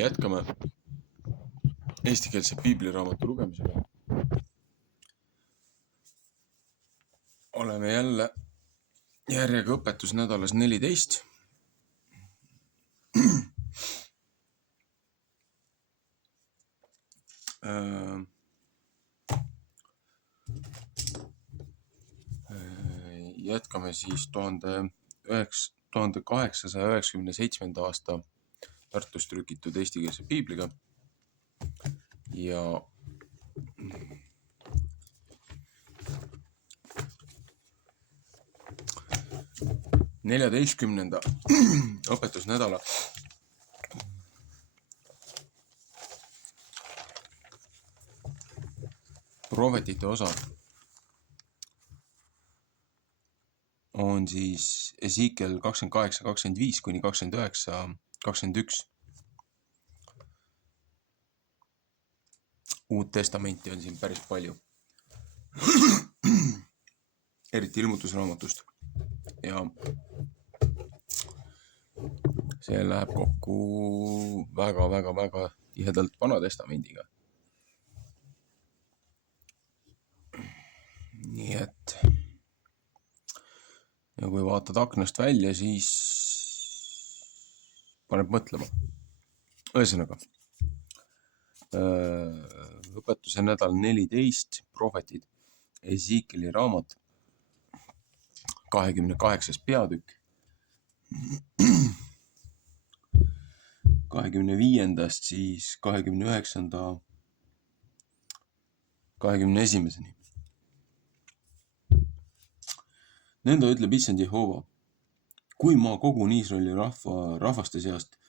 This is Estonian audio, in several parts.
jätkame eestikeelse piibliraamatu lugemisega. Oleme jälle järjega õpetusnädalas 14. Jätkame siis 1897. aasta Tartus trükitud eestikeelse piibliga ja neljateistkümnenda õpetusnädala prohvetite osa on siis Esiikel 28, 25 kuni 29, 21. Uut testamenti on siin päris palju. Eriti ilmutusraamatust. Ja see läheb kokku väga tihedalt Vana Testamendiga. Nii et ja kui vaatad aknast välja, siis paneb mõtlema. Ühesõnaga, õpetuse nädal 14, prohvetid, Esiikeli raamat, 28. peatükk, 25. siis 29. 21. Nõnda ütleb issand Jehova, kui ma kogun Iisraeli rahvaste seast,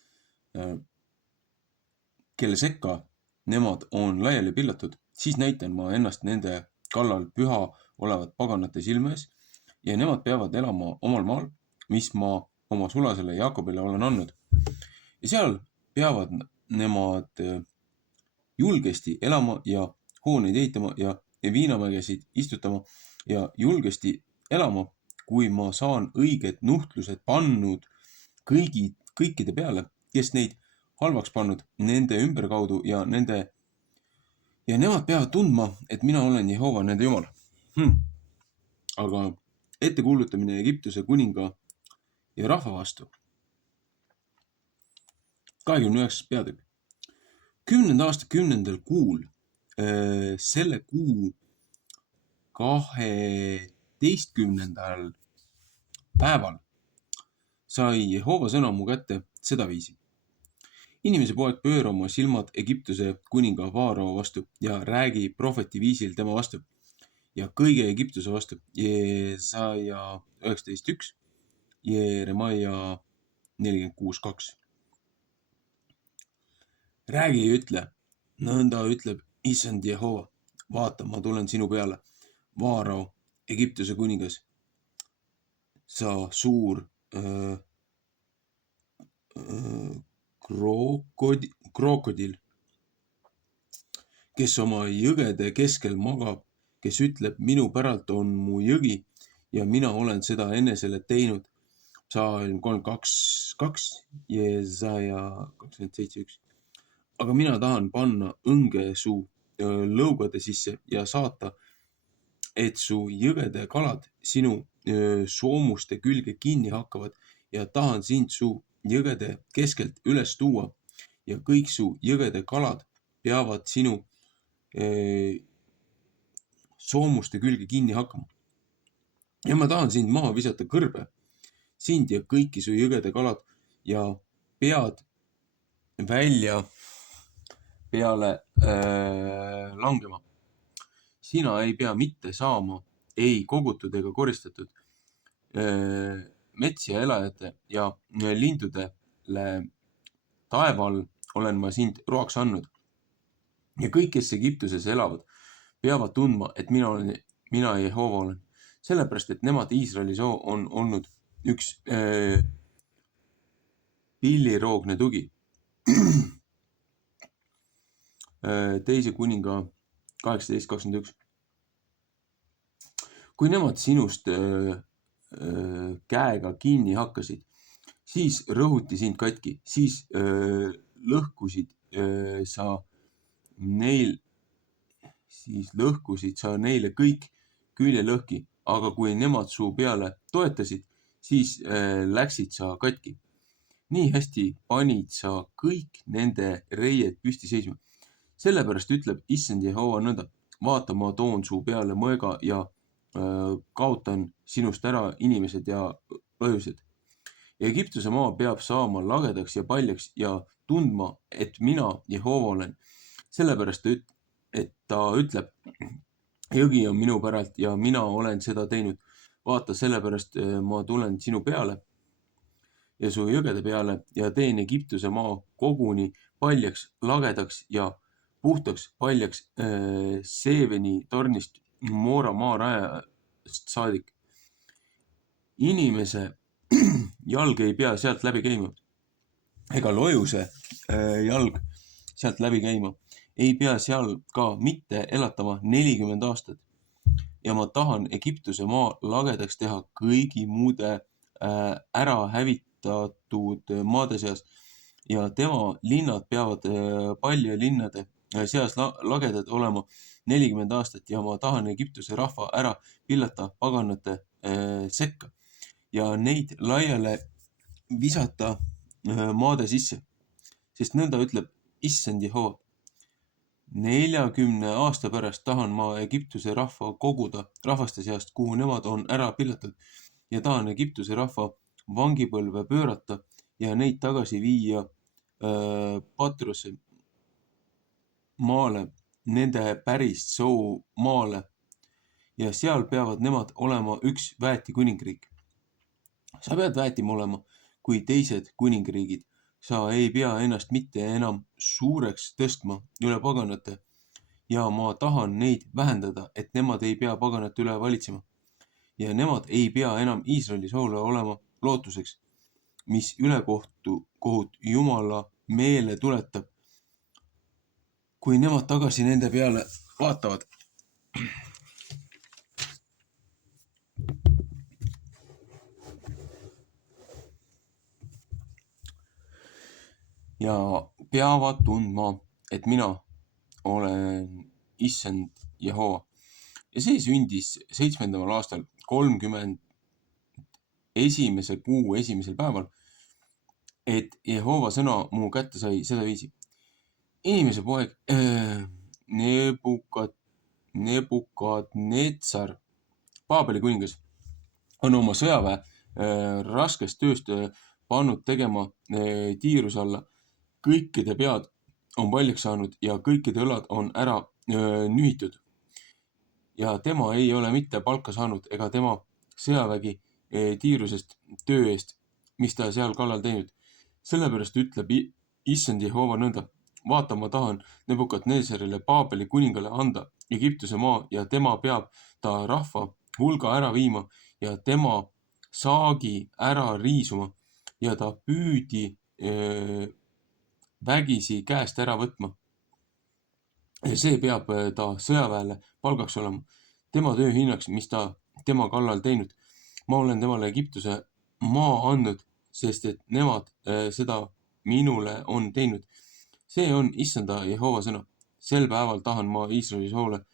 kelle sekka nemad on laiali pillatud, siis näitan ma ennast nende kallal püha olevat paganate silmes ja nemad peavad elama omal maal, mis ma oma sulasele Jaakobile olen andnud. Ja seal peavad nemad julgesti elama ja hooneid ehitama ja viinamägesid istutama ja julgesti elama, kui ma saan õiged nuhtlused pannud kõikide peale, kes neid halvaks pannud nende ümberkaudu ja nemad peavad tundma, et mina olen Jehova nende Jumal. Aga ettekuulutamine Egiptuse kuninga ja rahva vastu. 29. peatükk. 10. aasta 10. kuul, selle kuu 12. päeval sai Jehova sõna mu kätte sedaviisi. Inimese poeg, pööra oma silmad Egiptuse kuninga Faarao vastu ja räägi prohveti viisil tema vastu ja kõige Egiptuse vastu. Jesaja 19.1, Jeremaia 46.2. Räägi ja ütle, nõnda ütleb issand Jehova, vaata, ma tulen sinu peale, Faarao, Egiptuse kuningas, sa suur krokodil, kes oma jõgede keskel magab, kes ütleb, minu päralt on mu jõgi ja mina olen seda enesele teinud. Psalm 32.2, Jesaja 27.1. Aga mina tahan panna õnge su lõugade sisse ja saata, et su jõgede kalad sinu soomuste külge kinni hakkavad ja tahan sind su jõgede keskelt üles tuua ja kõik su jõgede kalad peavad sinu soomuste külge kinni hakkama. Ja ma tahan sind maha visata kõrbe, sind ja kõiki su jõgede kalad ja pead välja peale langema. Sina ei pea mitte saama, ei kogutud ega koristatud. Mets ja elajate ja lindudele taeval olen ma sind roaks andnud. Ja kõik, kes Egiptuses elavad, peavad tundma, et mina Jehova olen. Sellepärast, et nemad Iisraelis on olnud üks pilliroogne tugi. Teise kuninga 18.21. Kui nemad sinust käega kinni hakkasid, siis rõhuti sind katki, siis lõhkusid sa neile kõik küljelõhki, aga kui nemad su peale toetasid, siis läksid sa katki. Nii hästi panid sa kõik nende reied püsti seisma. Sellepärast ütleb Issand Jehova nõnda: vaata, ma toon su peale mõega ja kaotan sinust ära inimesed ja laiused. Egiptuse maa peab saama lagedaks ja paljaks ja tundma, et mina Jehova olen. Sellepärast, et ta ütleb, jõgi on minu päralt ja mina olen seda teinud. Vaata, sellepärast ma tulen sinu peale ja su jõgede peale ja teen Egiptuse maa koguni paljaks, lagedaks ja puhtaks paljaks Seeveni tornist Moora maarajast saadik. Inimese jalg ei pea sealt läbi käima, ega lojuse jalg sealt läbi käima. Ei pea seal ka mitte elatama 40 aastat. Ja ma tahan Egiptuse maa lagedaks teha kõigi muude ära hävitatud maade seas ja tema linnad peavad palja linnade seas lagedad olema 40 aastat ja ma tahan Egiptuse rahva ära pillata paganate sekka ja neid laiale visata maade sisse, sest nõnda ütleb Issand Jehova. 40 aasta pärast tahan ma Egiptuse rahva koguda rahvaste seast, kuhu nemad on ära pillatud ja tahan Egiptuse rahva vangipõlve pöörata ja neid tagasi viia Patrosse maale, nende päris soo maale ja seal peavad nemad olema üks väeti kuningriik. Sa pead väetima olema kui teised kuningriigid. Sa ei pea ennast mitte enam suureks tõstma üle paganate ja ma tahan neid vähendada, et nemad ei pea paganate üle valitsema. Ja nemad ei pea enam Iisraeli soole olema lootuseks, mis ülekohut Jumala meele tuletab, kui nemad tagasi nende peale vaatavad. Ja peavad tundma, et mina olen Issand Jehova. Ja see sündis 7. aastal 31. kuu 1. päeval, et Jehova sõna mu kätte sai seda viisi. Inimese poeg Nebukadnetsar, Paabeli kuningas, on oma sõjaväe raskest tööst pannud tegema tiiruse alla. Kõikide pead on paljaks saanud ja kõikide õlad on ära nühitud. Ja tema ei ole mitte palka saanud ega tema sõjavägi tiirusest töö eest, mis ta seal kallal teinud. Sellepärast ütleb Issand Jehova nõnda: vaata, ma tahan Nebukadnezarile, Paabeli kuningale anda Egiptuse maa ja tema peab ta rahva hulga ära viima ja tema saagi ära riisuma ja ta püüdi vägisi käest ära võtma. Ja see peab ta sõjaväele palgaks olema. Tema töö hinnaks, mis ta tema kallal teinud. Ma olen temale Egiptuse maa andnud, sest et nemad seda minule on teinud. See on Issanda Jehova sõna. Sel päeval tahan ma Iisraeli soole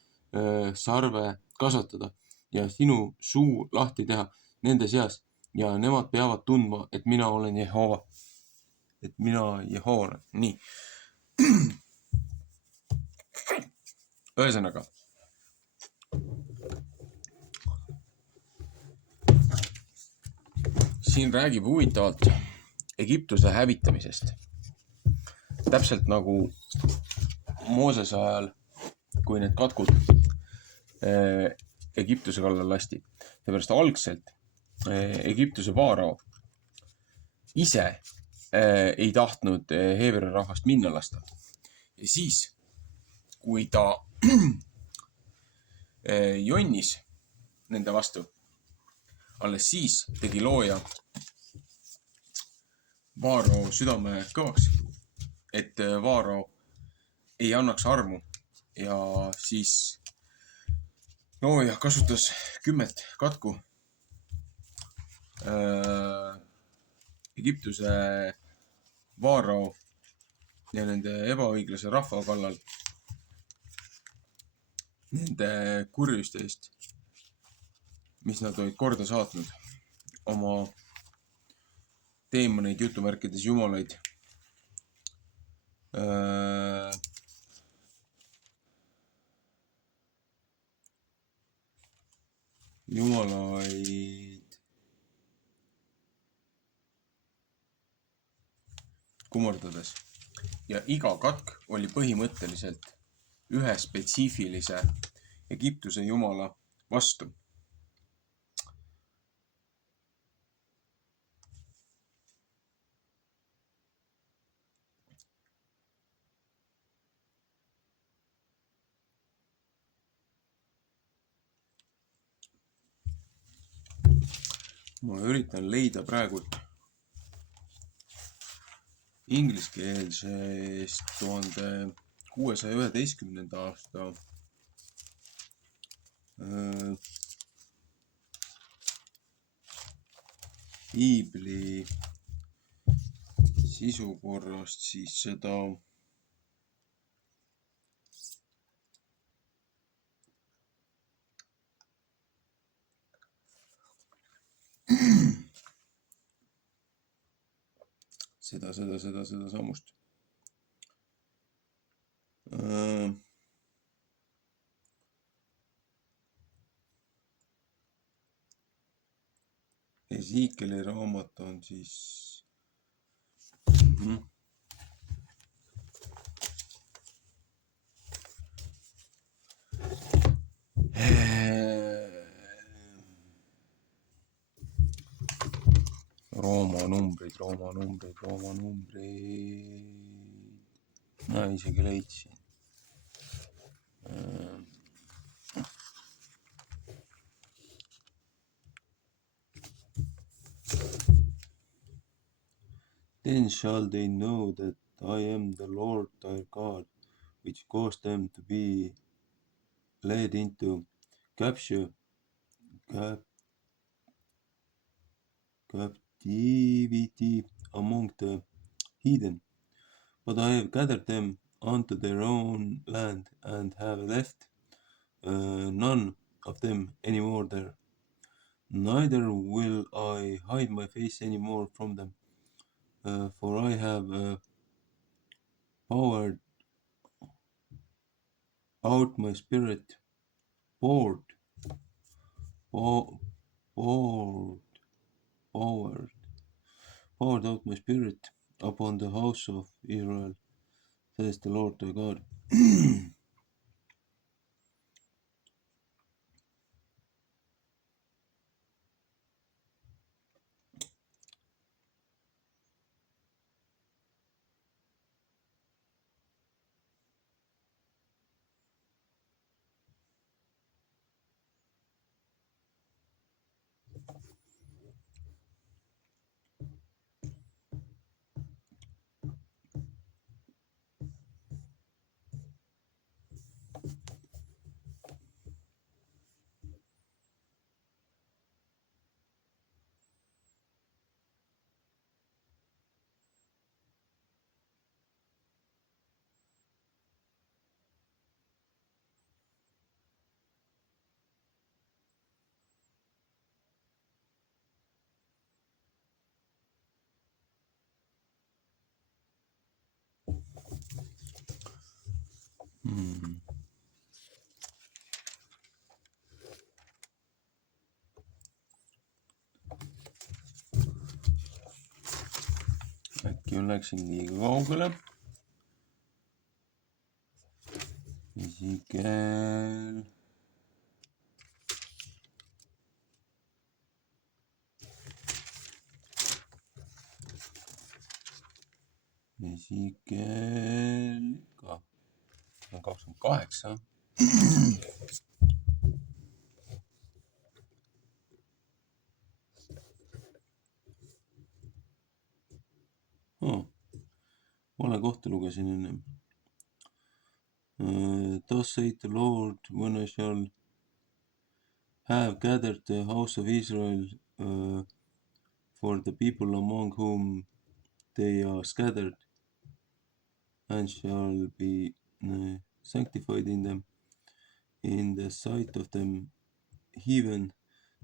sarve kasvatada ja sinu suu lahti teha nende seas ja nemad peavad tundma, et mina olen Jehova. Et mina Jehova olen. Nii. Ühesõnaga. Siin räägib huvitavalt Egiptuse hävitamisest. Täpselt nagu Moosese ajal, kui need katkud Egiptuse kallal lasti. Seepärast algselt Egiptuse vaarao ise ei tahtnud Heebrea rahvast minna lasta. Ja siis, kui ta jonnis nende vastu, alles siis tegi looja vaarao südame kõvaks, et vaarao ei annaks armu ja siis looja kasutas 10 katku Egiptuse vaarao ja nende ebaõiglase rahva kallal, nende kurjuste eest, mis nad olid korda saatnud, oma teemoneid, jutumärkides jumalaid, kummardades. Ja iga katk oli põhimõtteliselt ühe spetsiifilise Egiptuse jumala vastu. Ma üritan leida praegult ingliskeelsest 1611. aasta piibli sisukorrast siis seda samust. Ezekieli raamat on siis Rooma numbrid. Ma isegi leidsin. Then shall they know that I am the Lord thy God, which caused them to be led into captivity among the heathen. But I have gathered them unto their own land, and have left none of them any more there. Neither will I hide my face any more from them, for I have poured out my spirit upon the house of Israel, says the Lord thy God. Äkki läksin liiga kaugele. Ezekiel. ka 28. Vale kohta lugesin ennem. Thus saith the Lord, when I shall have gathered the house of Israel for the people among whom they are scattered, and shall be sanctified in them in the sight of them heathen.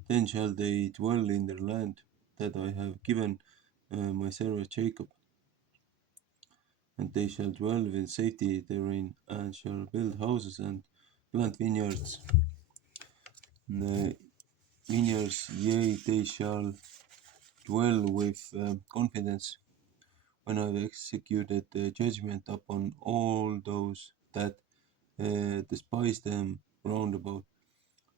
Then shall they dwell in their land that I have given my servant Jacob, and they shall dwell with safety therein, and shall build houses and plant vineyards. Vineyards, yea, they shall dwell with confidence when I have executed the judgment upon all those that despise them round about,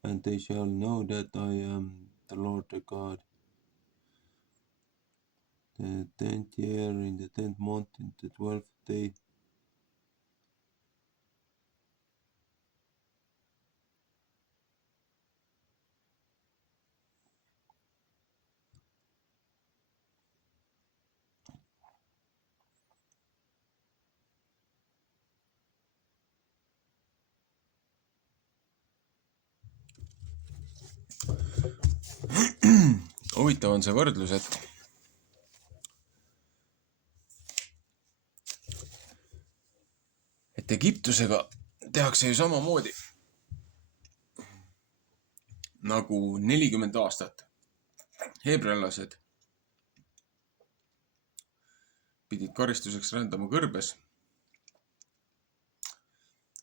and they shall know that I am the Lord their God. The 10th year, in the 10th month, in the 12th day. Huvitav on see võrdlus, et Egiptusega tehakse ju samamoodi nagu 40 aastat. Heebrealased pidid karistuseks rändama kõrbes,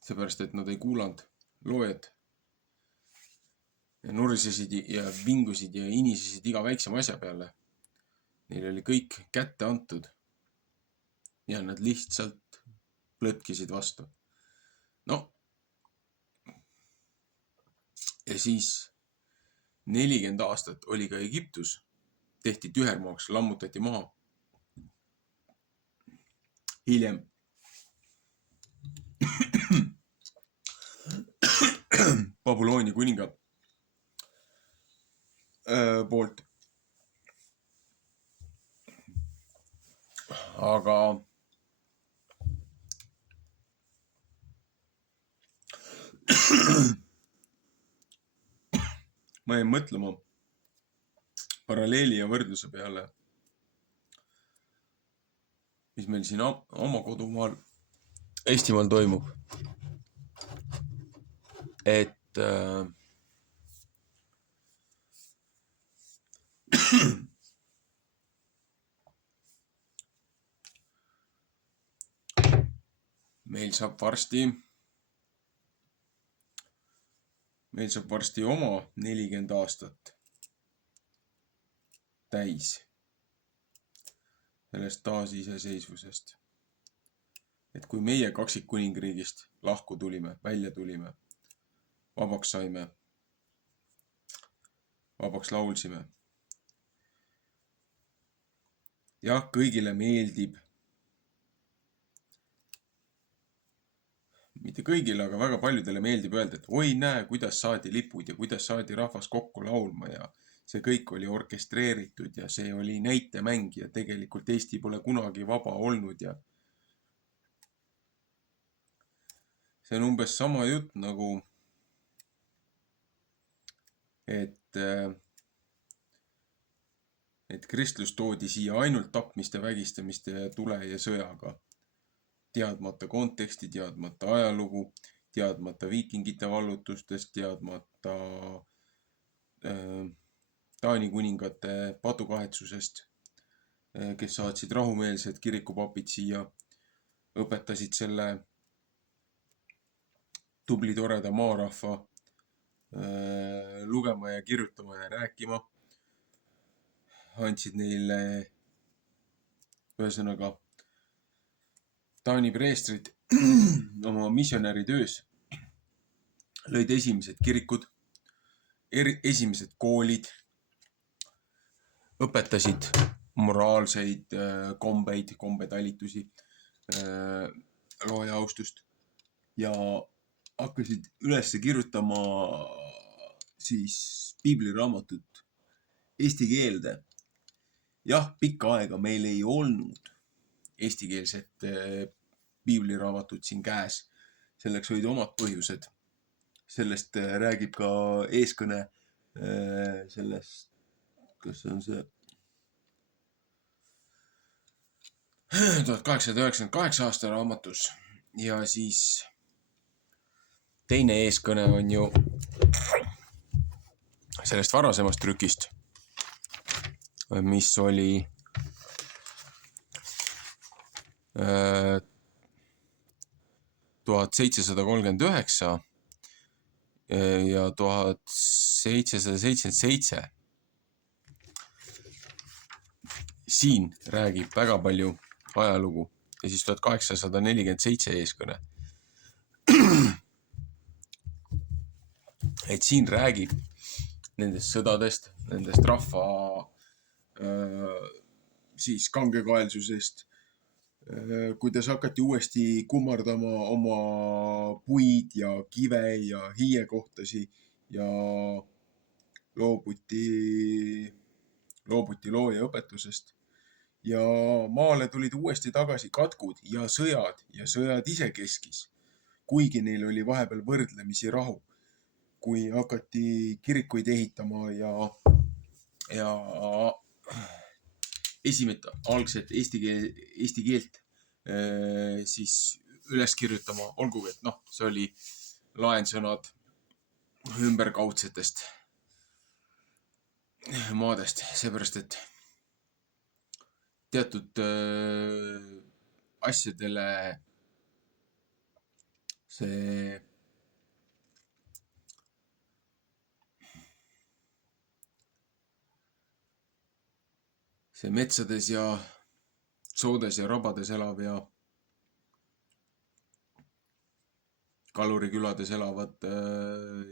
seepärast et nad ei kuulanud loojad ja nurisesid ja vingusid ja inisesid iga väiksema asja peale. Neil oli kõik kätte antud ja nad lihtsalt plõtkisid vastu. No, ja siis 40 aastat oli ka Egiptus, tehti tühermaaks, lammutati maha. Hiljem Babyloonia kuninga poolt. Aga ma jäin mõtlema paralleeli ja võrdluse peale, mis meil siin oma kodumaal Eestimaal toimub. Et meil saab varsti oma 40 aastat täis sellest taasiseseisvusest. Et kui meie kaksikkuningriigist lahku tulime, välja tulime, vabaks saime, vabaks laulsime. Jah, kõigile meeldib, mitte kõigile, aga väga paljudele meeldib öelda, et oi näe, kuidas saadi lipud ja kuidas saadi rahvas kokku laulma ja see kõik oli orkestreeritud ja see oli näitemäng ja tegelikult Eesti pole kunagi vaba olnud ja see on umbes sama jutt nagu, et kristlus toodi siia ainult tapmiste, vägistamiste ja tule ja sõjaga. Teadmata konteksti, teadmata ajalugu, teadmata viikingite vallutustest, teadmata Taani kuningate padukahetsusest, kes saatsid rahumeelsed kirikupapid siia, õpetasid selle tubli toreda maarahva lugema ja kirjutama ja rääkima. Andsid neile, ühesõnaga, Taani preestrid oma missionäri töös lõid esimesed kirikud, esimesed koolid, õpetasid moraalseid kombeid, kombetalitusi, looja austust ja hakkasid üles kirjutama siis piibliraamatut eesti keelde. Jah, pikka aega meil ei olnud eestikeelset piibliraamatut siin käes. Selleks olid omad põhjused. Sellest räägib ka eeskõne sellest, kas see on see 1898 aasta raamatus. Ja siis teine eeskõne on ju sellest varasemast trükist, mis oli 1739 ja 1777. Siin räägib väga palju ajalugu ja siis 1847 eeskõne. Et siin räägib nendest sõdadest, nendest rahva siis kangekaelsusest, kuidas hakati uuesti kummardama oma puid ja kive ja hiiekohtasi ja loobuti loojaõpetusest. Ja maale tulid uuesti tagasi katkud ja sõjad isekeskis, kuigi neil oli vahepeal võrdlemisi rahu, kui hakati kirikuid ehitama ja esimest algset eesti keelt siis üles kirjutama, olgugi, et see oli laensõnad ümberkaudsetest maadest, seepärast, et teatud asjadele see metsades ja soodes ja rabades elav ja kalurikülades elavad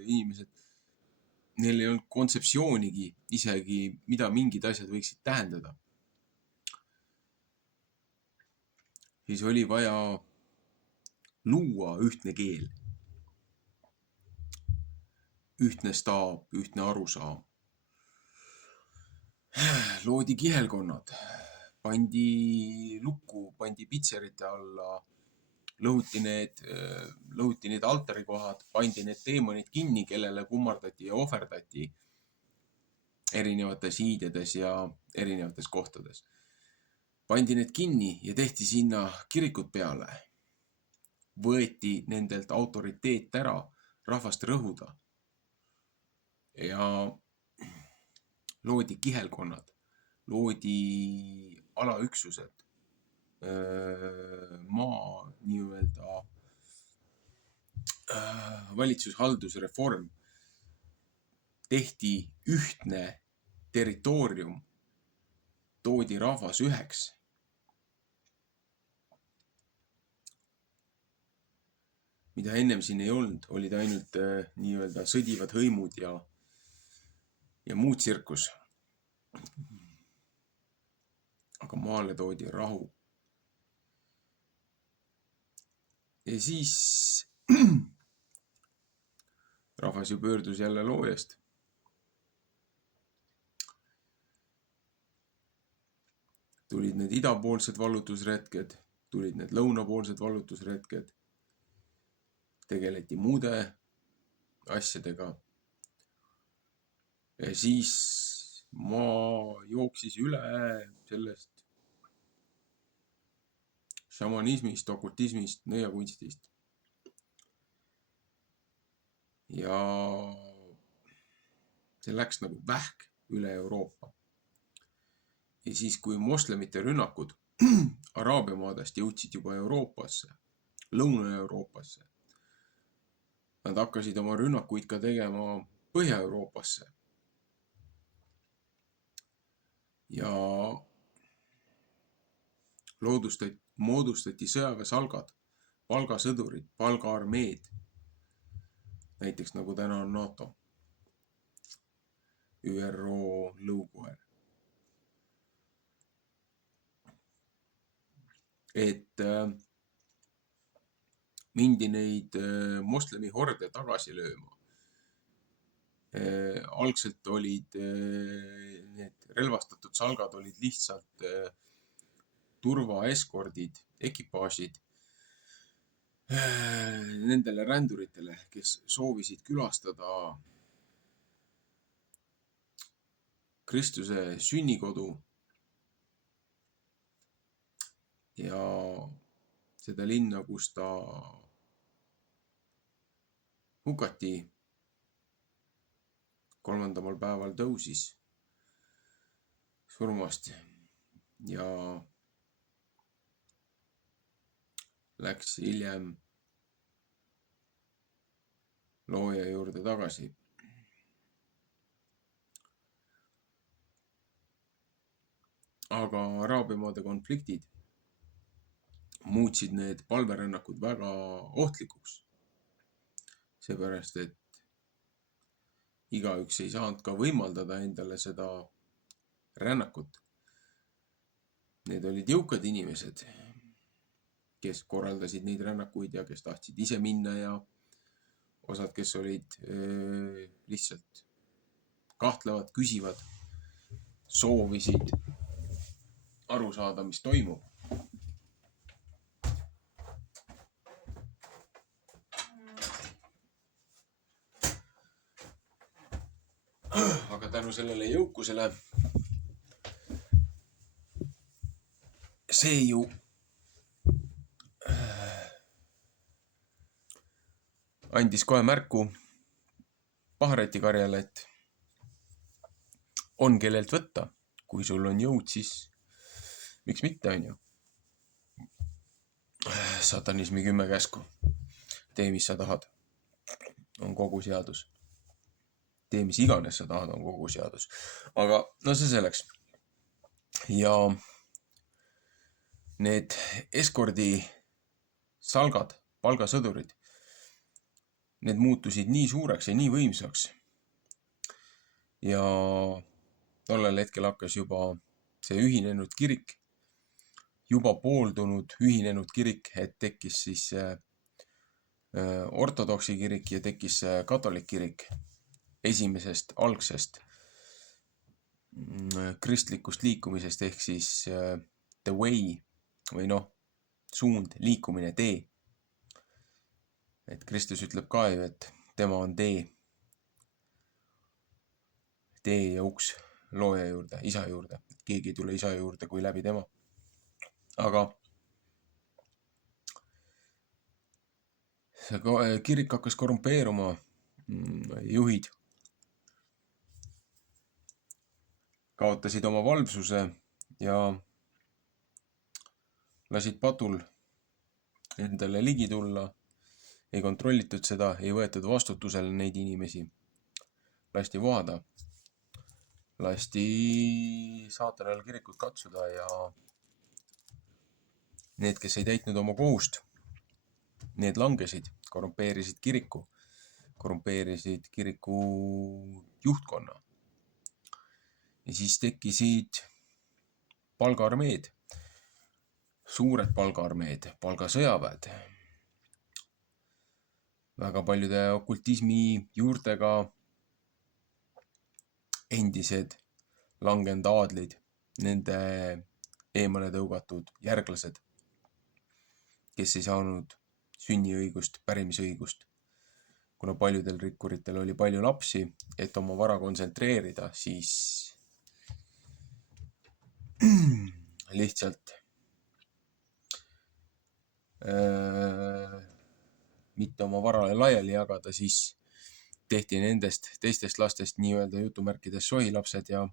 inimesed, neil ei olnud kontseptsioonigi isegi, mida mingid asjad võiksid tähendada. Siis oli vaja luua ühtne keel, ühtne staap, ühtne arusaam. Loodi kihelkonnad, pandi lukku, pandi pitserite alla, lõhuti need altarikohad, pandi need teemonid kinni, kellele kummardati ja ohverdati erinevates hiidedes ja erinevates kohtades. Pandi need kinni ja tehti sinna kirikud peale. Võeti nendelt autoriteet ära, rahvast rõhuda. Ja loodi kihelkonnad, loodi alaüksused, maa nii-öelda valitsushaldusreform, tehti ühtne territoorium, toodi rahvas üheks. Mida ennem siin ei olnud, olid ainult nii-öelda sõdivad hõimud ja muu tsirkus. Aga maale toodi rahu. Ja siis rahvas ju pöördus jälle loojast. Tulid need idapoolsed vallutusretked, tulid need lõunapoolsed vallutusretked, tegeleti muude asjadega. Ja siis maa jooksis üle sellest šamanismist, okultismist, nõiakunstist. Ja see läks nagu vähk üle Euroopa. Ja siis, kui moslemite rünnakud Araabia maadest jõudsid juba Euroopasse, Lõuna-Euroopasse, nad hakkasid oma rünnakuid ka tegema Põhja-Euroopasse. Ja moodustati sõjaväesalgad, palgasõdurid, palgaarmeed, näiteks nagu täna on NATO, ÜRO lõukoer. Et mindi neid moslemi horde tagasi lööma. Algselt olid need relvastatud salgad olid lihtsalt turvaeskordid, ekipaažid nendele ränduritele, kes soovisid külastada Kristuse sünnikodu ja seda linna, kus ta hukati, 3. päeval tõusis surmast ja läks hiljem looja juurde tagasi. Aga Araabia maade konfliktid muutsid need palverännakud väga ohtlikuks. Seepärast, et igaüks ei saanud ka võimaldada endale seda rännakut. Need olid jõukad inimesed, kes korraldasid neid rännakuid ja kes tahtsid ise minna ja osad, kes olid lihtsalt kahtlevad, küsivad, soovisid aru saada, mis toimub. Aga tänu sellele jõukusele see ju andis kohe märku paharetikarjale, et on kellelt võtta. Kui sul on jõud, siis miks mitte, on ju. Satanismi 10 käsku. Tee, mis sa tahad, on kogu seadus. Tee, mis iganes sa tahad, on kogu seadus. Aga no see selleks. Ja need eskordi salgad, palgasõdurid, need muutusid nii suureks ja nii võimsaks. Ja tollel hetkel hakkas juba see ühinenud kirik, juba pooldunud ühinenud kirik, et tekkis siis ortodoksi kirik ja tekkis katolik kirik esimesest algsest kristlikust liikumisest ehk siis the way või suund, liikumine, tee. Et Kristus ütleb ka ju, et tema on tee ja uks looja juurde, isa juurde. Keegi ei tule isa juurde kui läbi tema. Aga see kirik hakkas korrumpeeruma, juhid kaotasid oma valvsuse ja lasid patul endale ligi tulla. Ei kontrollitud seda, ei võetud vastutusele neid inimesi. Lasti vohada. Lasti saatanal kirikut katsuda ja need, kes ei täitnud oma kohust, need langesid, korrumpeerisid kiriku juhtkonna. Ja siis tekkisid palgaarmeed, suured palgaarmeed, palgasõjaväed, väga paljude okultismi juurtega endised langenud aadlid, nende eemale tõugatud järglased, kes ei saanud sünniõigust, pärimisõigust. Kuna paljudel rikkuritel oli palju lapsi, et oma vara kontsentreerida, siis lihtsalt mitte oma varale laiali jagada, siis tehti nendest teistest lastest nii-öelda jutumärkides sohilapsed ja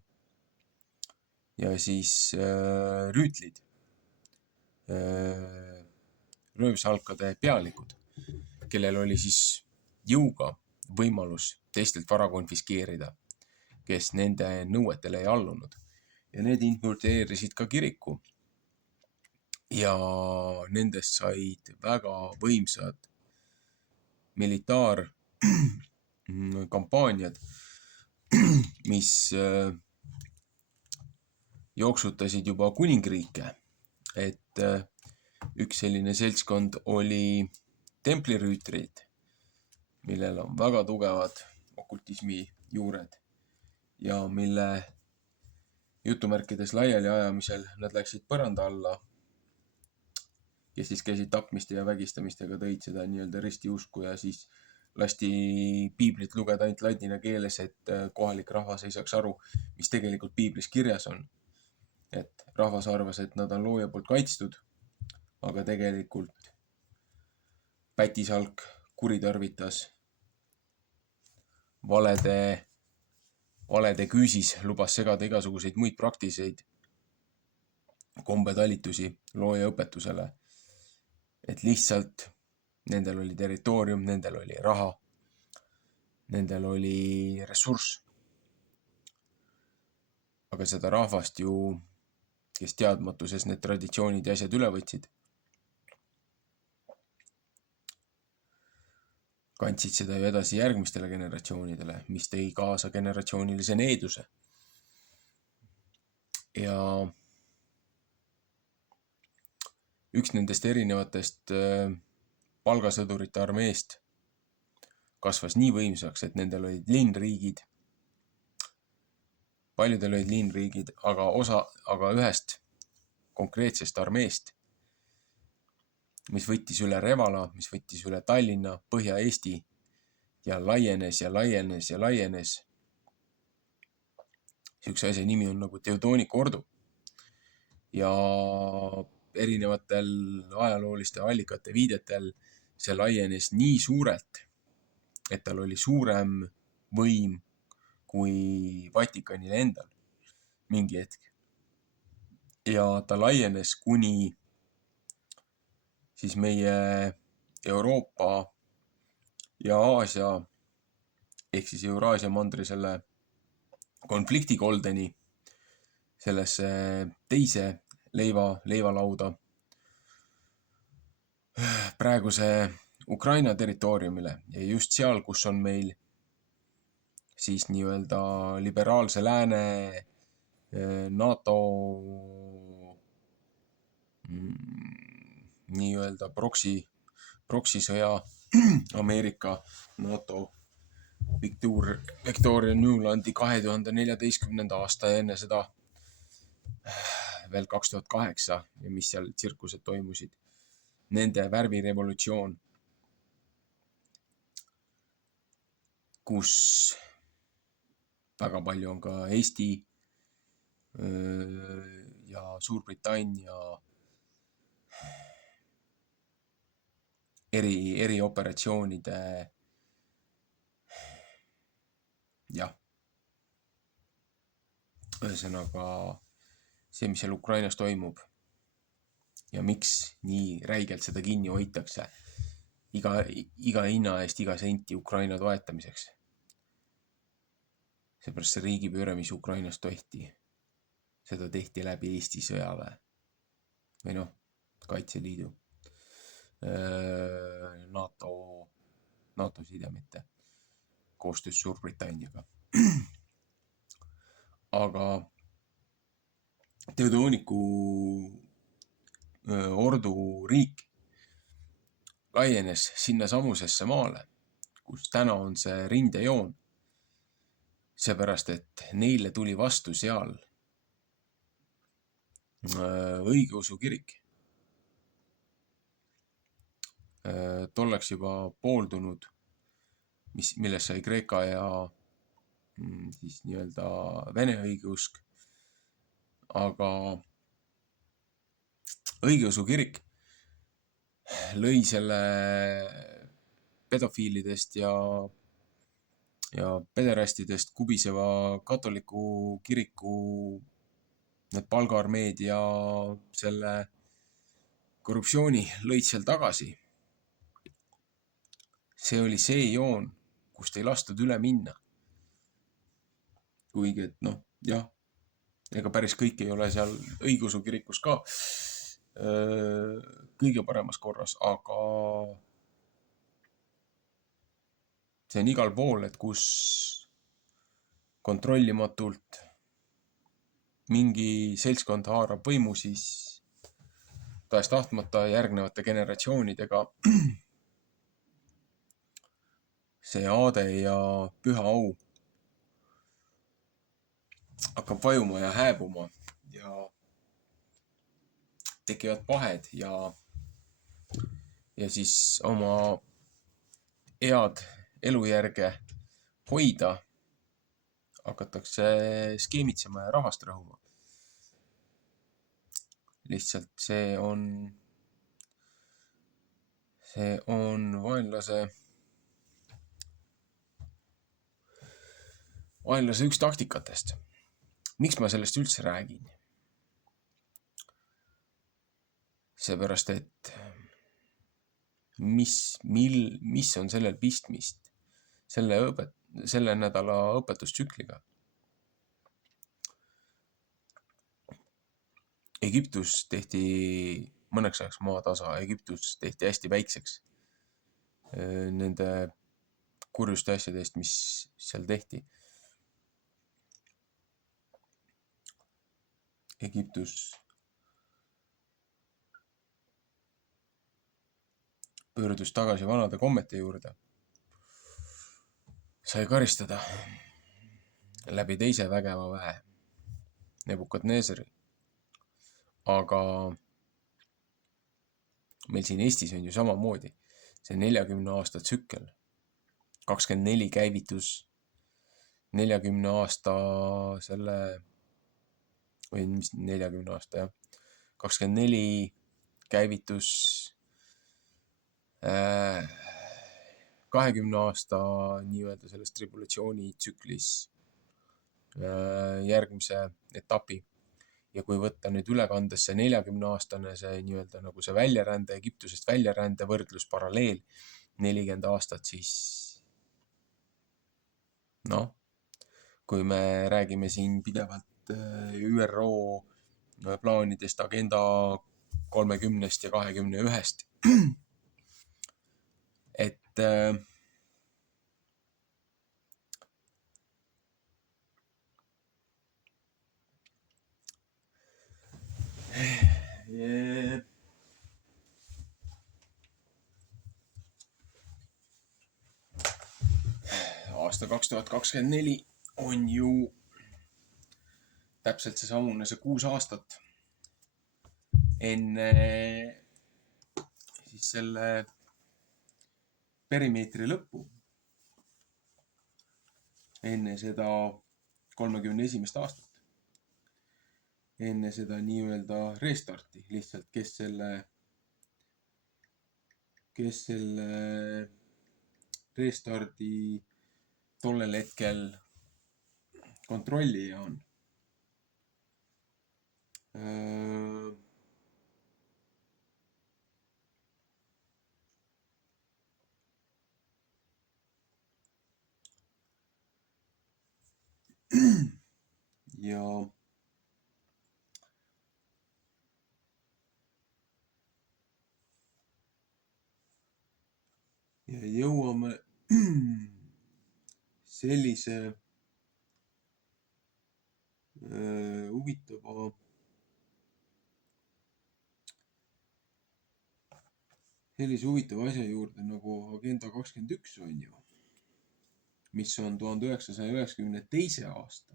siis rüütlid, röövsalkade pealikud, kellel oli siis jõuga võimalus teistelt vara konfiskeerida, kes nende nõuetele ei allunud. Ja need infiltreerisid ka kiriku. Ja nendest said väga võimsad militaarkampaaniad, mis jooksutasid juba kuningriike. Et üks selline seltskond oli templirüütrid, millel on väga tugevad okultismi juured ja mille jutumärkides laiali ajamisel nad läksid põranda alla, kes siis käisid tapmiste ja vägistamistega, tõid seda nii-öelda ristiusku ja siis lasti piiblit lugeda ainult ladina keeles, et kohalik rahvas ei saaks aru, mis tegelikult piiblis kirjas on. Et rahvas arvas, et nad on looja poolt kaitstud aga tegelikult pätisalk kuritarvitas valede küüsis, lubas segada igasuguseid muid praktiseid, kombetalitusi loojaõpetusele, et lihtsalt nendel oli territoorium, nendel oli raha, nendel oli ressurss. Aga seda rahvast ju, kes teadmatuses need traditsioonid ja asjad üle võtsid, kandsid seda ju edasi järgmistele generatsioonidele, mis tõi kaasa generatsioonilise needuse. Ja üks nendest erinevatest palgasõdurite armeest kasvas nii võimsaks, et nendel olid linnriigid. Paljudel olid linnriigid, aga ühest konkreetsest armeest, mis võttis üle Revala, mis võttis üle Tallinna, Põhja-Eesti ja laienes ja laienes ja laienes. Sihukese asja nimi on nagu Teutooniku ordu. Ja erinevatel ajalooliste allikate viidetel see laienes nii suurelt, et tal oli suurem võim kui Vatikanil endal mingi hetk. Ja ta laienes kuni siis meie Euroopa ja Aasia ehk siis Euraasia mandri selle konfliktikoldeni, sellesse teise leivalauda, praeguse Ukraina territooriumile ja just seal, kus on meil siis nii-öelda liberaalse lääne, NATO nii-öelda proksisõja, Ameerika, NATO, Victoria Newlandi 2014. aasta ja enne seda veel 2008 ja mis seal tsirkused toimusid. Nende värvirevolutsioon, kus väga palju on ka Eesti ja Suurbritannia erioperatsioonide jah, ühesõnaga see, mis seal Ukrainas toimub ja miks nii räigelt seda kinni hoitakse iga hinna eest, iga senti Ukraina toetamiseks. Seepärast see riigipööre, mis Ukrainas tehti, seda tehti läbi Eesti sõjaväe või noh, Kaitseliidu, NATO sidemete koostöös Suurbritanniaga. Aga Teutooniku ordu riik laienes sinna samusesse maale, kus täna on see rindejoon, seepärast et neile tuli vastu seal õigeusu kirik. Tolleks juba pooldunud, millest sai Kreeka ja siis nii-öelda Vene õigeusk, aga õigeusu kirik lõi selle pedofiilidest ja pederastidest kubiseva katoliku kiriku need palgaarmeed ja selle korruptsiooni lõid seal tagasi. See oli see joon, kust ei lastud üle minna. Kuigi, et noh, jah, ega päris kõik ei ole seal õigeusu kirikus ka kõige paremas korras, aga see on igal pool, et kus kontrollimatult mingi seltskond haarab võimu, siis tahes-tahtmata järgnevate generatsioonidega see aade ja püha au hakkab vajuma ja hääbuma ja tekivad pahed ja siis oma head elujärge hoida hakatakse skeemitsema ja rahast rõhuma. Lihtsalt see on see on vaenlase üks taktikatest. Miks ma sellest üldse räägin? Seepärast, et mis on sellel pistmist selle nädala õpetustsükliga? Egiptus tehti mõneks ajaks maatasa, Egiptus tehti hästi väikseks nende kurjuste asjadest, mis seal tehti. Egiptus pöördus tagasi vanade kommete juurde. Sai karistada läbi teise vägeva väe, Nebukadnezari. Aga meil siin Eestis on ju samamoodi see 40 aasta tsükkel. 24 käivitus 40 aasta või mis 40 aasta, jah. 24 käivitus 20 aasta nii-öelda selles tribulatsiooni tsüklis järgmise etapi. Ja kui võtta nüüd ülekandes see 40-aastane see nii-öelda nagu see väljarände, Egiptusest väljarände võrdlus paralleel 40 aastat, siis kui me räägime siin pidevalt ÜRO plaanidest, agenda 30 ja 21, et aasta 2024 on ju täpselt see 6 aastat enne siis selle perimeetri lõppu, enne seda 31. aastat. Enne seda nii-öelda restarti lihtsalt, kes selle restardi tollel hetkel kontrollija on. Ja jõuame sellise huvitava asja juurde nagu agenda 21 on ju, mis on 1992. aasta.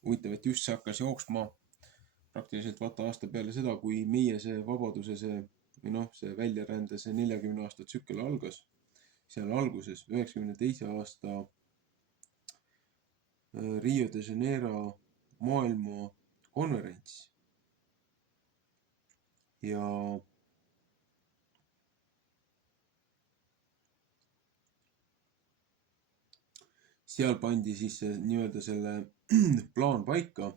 Huvitav, et just see hakkas jooksma praktiliselt vaata aasta peale seda, kui meie see vabaduse see väljarände see 40 aasta tsükkel algas. Seal alguses 92. aasta Rio de Janeiro maailmakonverents. Ja seal pandi siis nii-öelda selle plaan paika.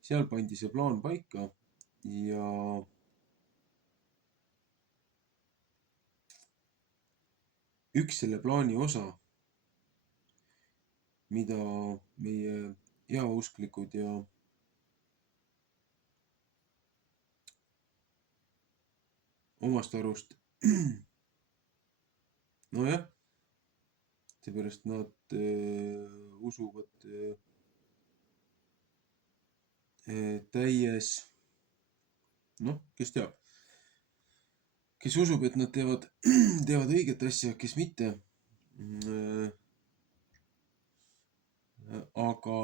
Seal pandi see plaan paika ja üks selle plaani osa, mida meie heausklikud ja omast arust nojah, seepärast nad usuvad täies, kes teab, kes usub, et nad teevad õiget asja, kes mitte. Aga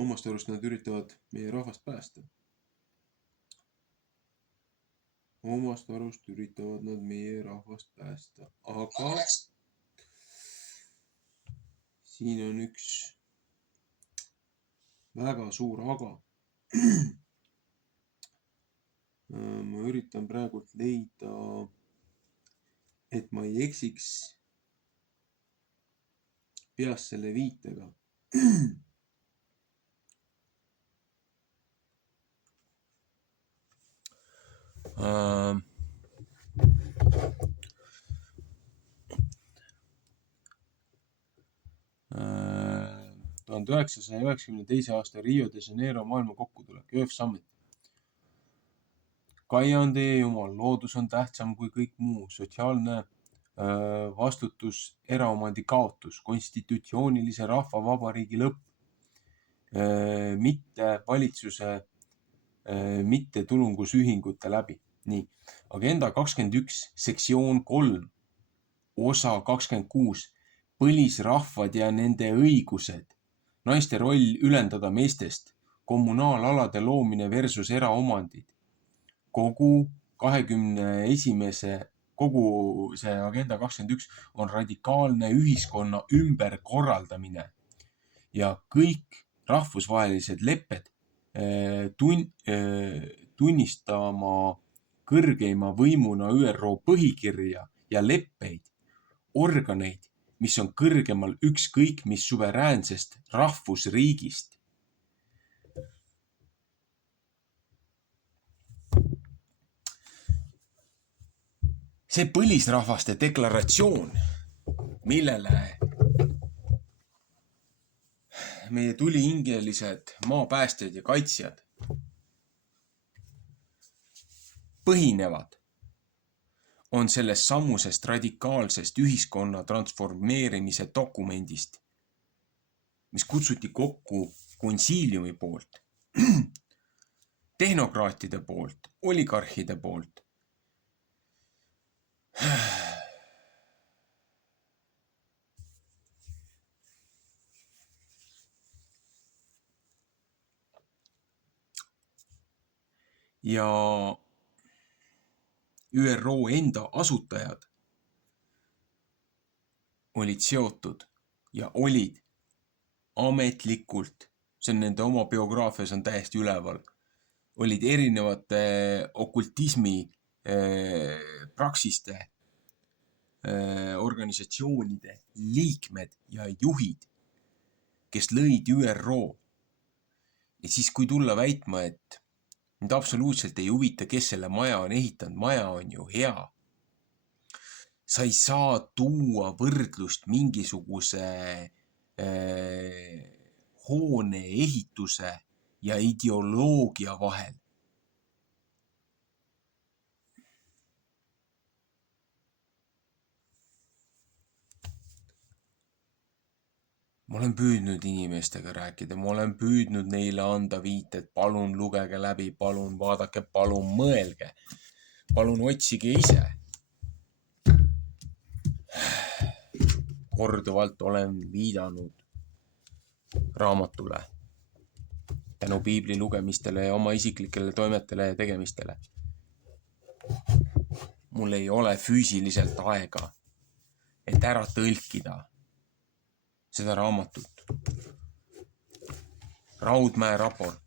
omast arust nad üritavad meie rahvast päästa. omast arust üritavad nad meie rahvast päästa, aga siin on üks väga suur aga. Ma üritan praegult leida, et ma ei eksiks peas selle viitega. Uh, 1992. aasta Rio de Janeiro maailma kokkutulek, Earth Summit. Gaia on teie jumal, loodus on tähtsam kui kõik muu, sotsiaalne vastutus, eraomandi kaotus, konstitutsioonilise rahvavabariigi lõpp, mitte valitsuse, mitte tulungusühingute läbi. Nii, agenda 21, sektsioon 3, osa 26, põlisrahvad ja nende õigused, naiste roll ülendada meestest, kommunaalalade loomine versus eraomandid, kogu see agenda 21 on radikaalne ühiskonna ümberkorraldamine ja kõik rahvusvahelised lepped tunnistama kõrgeima võimuna ÜRO põhikirja ja leppeid, organeid, mis on kõrgemal ükskõik mis suveräänsest rahvusriigist. See põlisrahvaste deklaratsioon, millele meie tulihingelised maapäästjad ja kaitsjad põhinevad, on sellest sammusest radikaalsest ühiskonna transformeerimise dokumendist, mis kutsuti kokku konsiiliumi poolt, tehnokraatide poolt, oligarhide poolt. Ja ÜRO enda asutajad olid seotud ja olid ametlikult, see on nende oma biograafias on täiesti üleval, olid erinevate okultismi praksiste organisatsioonide liikmed ja juhid, kes lõid ÜRO. Ja siis, kui tulla väitma, et nüüd absoluutselt ei huvita, kes selle maja on ehitanud, maja on ju hea. Sa ei saa tuua võrdlust mingisuguse hoone ehituse ja ideoloogia vahel. Ma olen püüdnud inimestega rääkida, ma olen püüdnud neile anda viited, palun lugege läbi, palun vaadake, palun mõelge, palun otsige ise. Korduvalt olen viidanud raamatule tänu piibli lugemistele ja oma isiklikele toimetele ja tegemistele. Mul ei ole füüsiliselt aega, et ära tõlkida seda raamatut. Raudmäe raport.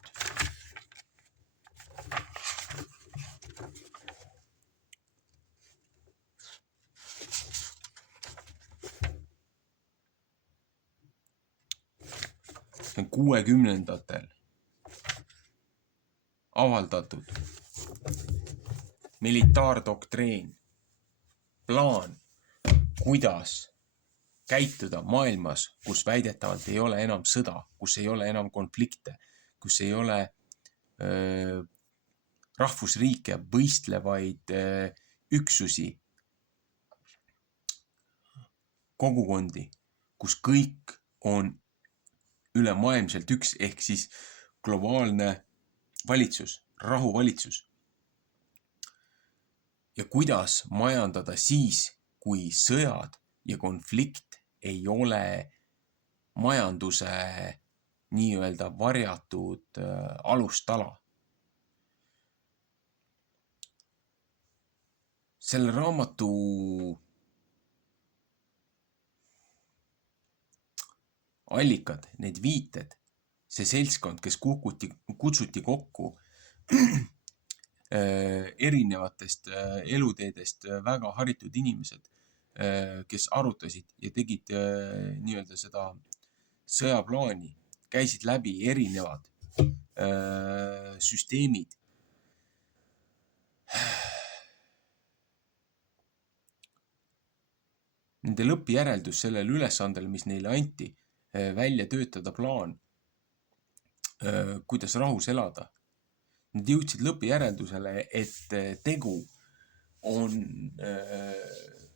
See on 60-ndatel avaldatud militaardoktreen, plaan, kuidas käituda maailmas, kus väidetavalt ei ole enam sõda, kus ei ole enam konflikte, kus ei ole rahvusriike võistlevaid üksusi, kogukondi, kus kõik on ülemaailmselt üks, ehk siis globaalne valitsus, rahuvalitsus. Ja kuidas majandada siis, kui sõjad ja konflikt ei ole majanduse nii-öelda varjatud alustala. selle raamatu allikad, need viited, see seltskond, kes kutsuti kokku erinevatest eluteedest väga haritud inimesed, kes arutasid ja tegid nii-öelda seda sõjaplaani, käisid läbi erinevad süsteemid. Nende lõppjäreldus sellele ülesandele, mis neile anti, välja töötada plaan, kuidas rahus elada. Nad jõudsid lõppjäreldusele, et tegu on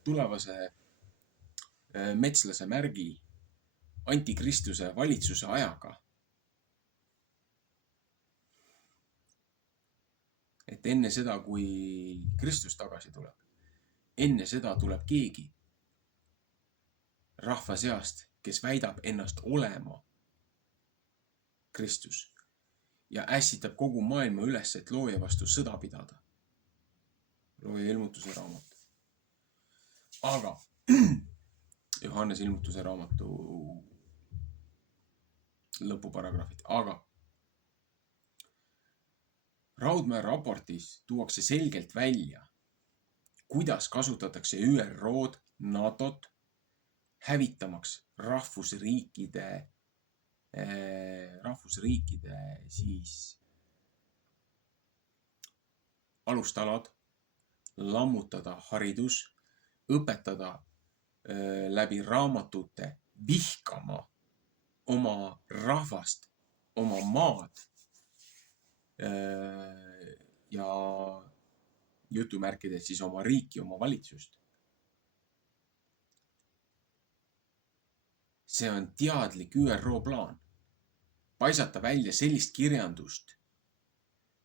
tulevase metslase märgi antikristuse valitsuse ajaga. Et enne seda, kui Kristus tagasi tuleb, enne seda tuleb keegi rahva seast, kes väidab ennast olema Kristus ja ässitab kogu maailma üles, et looja vastu sõda pidada. Looja ilmutuse raamat. Aga Johannes ilmutuse raamatu lõpuparagrahvid. Aga Raudmäe raportis tuuakse selgelt välja, kuidas kasutatakse ÜRO-d, NATO-t, hävitamaks rahvusriikide siis alustalad, lammutada haridus, õpetada läbi raamatute vihkama oma rahvast, oma maad ja jutumärkides siis oma riiki, oma valitsust. See on teadlik ÜRO plaan. Paisata välja sellist kirjandust,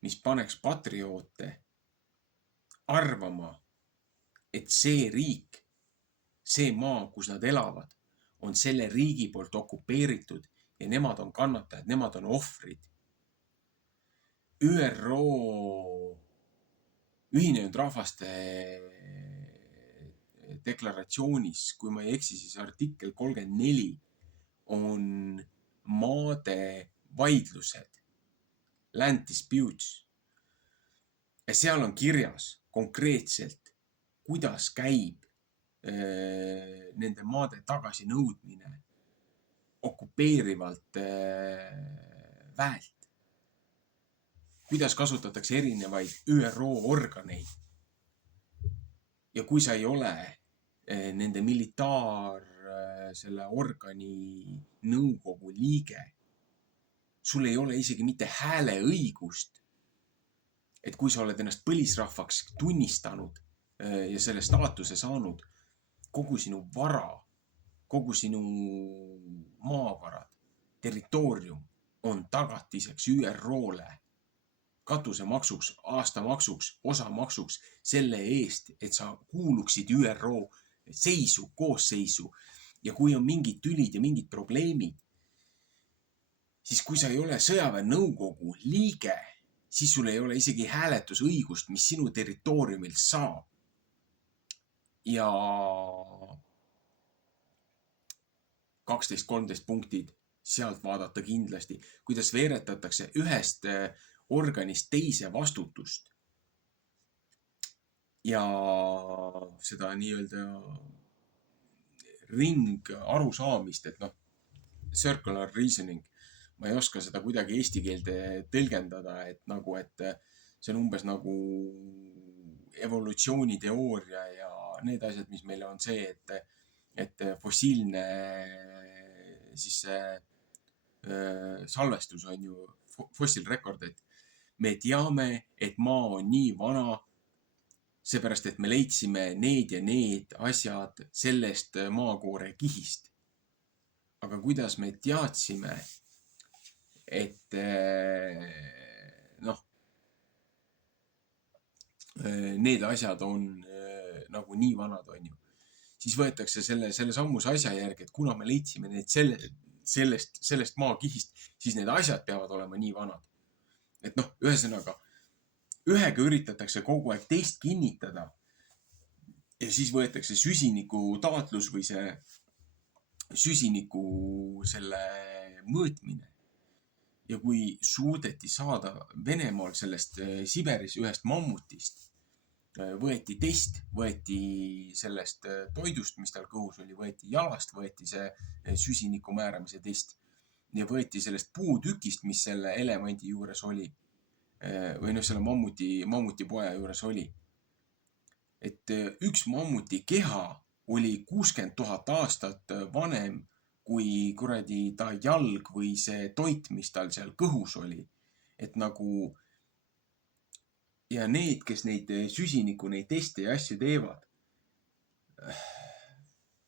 mis paneks patrioote arvama, et see riik, see maa, kus nad elavad, on selle riigi poolt okupeeritud ja nemad on kannatajad, nemad on ohvrid. ÜRO Ühinenud Rahvaste deklaratsioonis, kui ma ei eksi, siis artikkel 34 on maade vaidlused, land disputes. Ja seal on kirjas konkreetselt, kuidas käib nende maade tagasinõudmine okupeerivalt väelt. Kuidas kasutatakse erinevaid ÜRO organeid. Ja kui sa ei ole nende selle organi nõukogu liige, sul ei ole isegi mitte hääleõigust. Et kui sa oled ennast põlisrahvaks tunnistanud ja selle staatuse saanud, kogu sinu vara, kogu sinu maavarad, territoorium on tagatiseks ÜRO-le katusemaksuks, aastamaksuks, osamaksuks selle eest, et sa kuuluksid ÜRO koosseisu ja kui on mingid tülid ja mingid probleemid, siis kui sa ei ole sõjaväenõukogu liige, siis sul ei ole isegi hääletusõigust, mis sinu territooriumil saab. Ja 12-13 punktid sealt vaadata kindlasti, kuidas veeretatakse ühest organist teise vastutust ja seda nii-öelda ring arusaamist, et circular reasoning, ma ei oska seda kuidagi eesti keelde tõlgendada, et see on umbes nagu evolutsiooniteooria ja need asjad, mis meile on see, et fossiilne siis salvestus on ju fossilrekord, et me teame, et maa on nii vana, seepärast, et me leidsime need ja need asjad sellest maakoore kihist. Aga kuidas me teadsime, et need asjad on nagu nii vanad, on ju. Siis võetakse selle sammuse asja järgi, et kuna me leidsime need sellest maakihist, siis need asjad peavad olema nii vanad. Et ühesõnaga, ühega üritatakse kogu aeg teist kinnitada, ja siis võetakse süsiniku taotlus või see süsiniku selle mõõtmine. Ja kui suudeti saada Venemaal sellest Siberis ühest mammutist, võeti test, võeti sellest toidust, mis tal kõhus oli, võeti jalast, võeti see süsiniku määramise test ja võeti sellest puutükist, mis selle elevandi juures oli või selle mammuti poja juures oli. Et üks mammuti keha oli 60 000 aastat vanem kui kuradi ta jalg või see toit, mis tal seal kõhus oli. Et nagu ja need, kes neid süsiniku, neid teste ja asju teevad,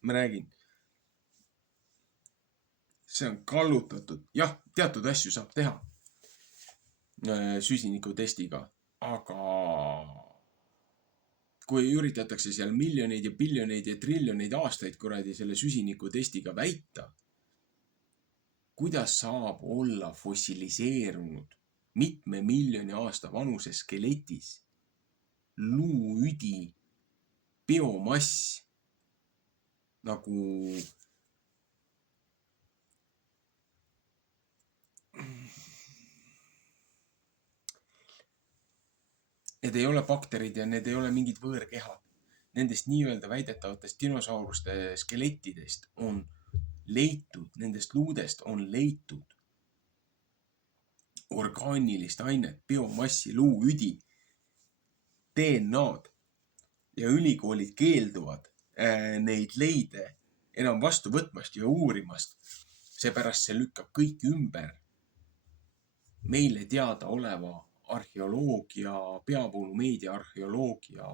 ma räägin, see on kallutatud. Jah, teatud asju saab teha süsiniku testiga, aga kui üritatakse seal miljoneid ja biljoneid ja triljoneid aastaid kuradi selle süsiniku testiga väita, kuidas saab olla fossiliseerunud mitme miljoni aasta vanuse skeletis luuüdi biomass nagu need ei ole bakterid ja need ei ole mingid võõrkehad. Nendest nii-öelda väidetavatest dinosauruste skelettidest on leitud, nendest luudest on leitud orgaanilist ainet, biomassi, luuüdi, DNA-d ja ülikoolid keelduvad neid leide enam vastu võtmast ja uurimast. Seepärast see lükkab kõik ümber meile teada oleva arheoloogia, peavoolumeedia arheoloogia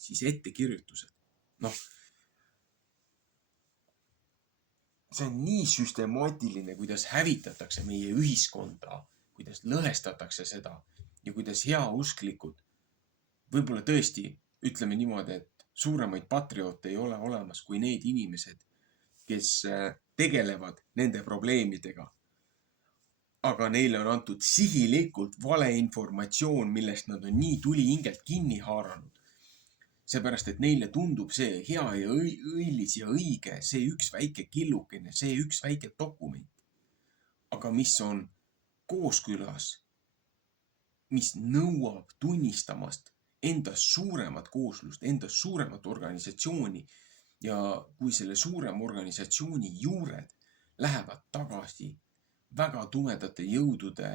siis ettekirjutused. Noh, see on nii süstemaatiline, kuidas hävitatakse meie ühiskonda, kuidas lõhestatakse seda ja kuidas heausklikud, võib-olla tõesti, ütleme niimoodi, et suuremaid patrioote ei ole olemas kui need inimesed, kes tegelevad nende probleemidega. Aga neile on antud sihilikult valeinformatsioon, millest nad on nii tulihingelt kinni haaranud. Seepärast, et neile tundub see hea ja õilis ja õige, see üks väike killukene, see üks väike dokument. Aga mis on kooskülas, mis nõuab tunnistamast endast suuremat kooslust, endast suuremat organisatsiooni ja kui selle suurema organisatsiooni juured lähevad tagasi väga tumedate jõudude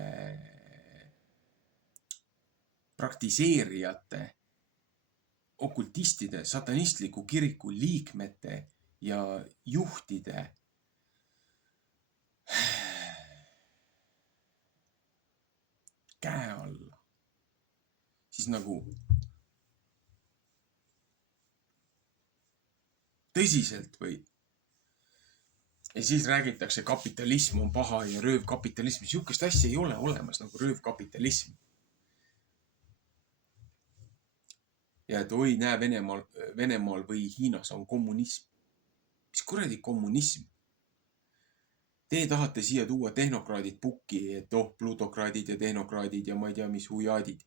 praktiseerijate, okultistide, satanistliku kiriku liikmete ja juhtide käe alla, siis nagu tõsiselt või ja siis räägitakse, kapitalism on paha ja röövkapitalism. Sihukest asja ei ole olemas nagu röövkapitalism. Ja et oi, näe, Venemaal või Hiinas on kommunism. Mis kuradi kommunism? Te tahate siia tuua tehnokraadid pukki, et plutokraadid ja tehnokraadid ja ma ei tea, mis huiadid.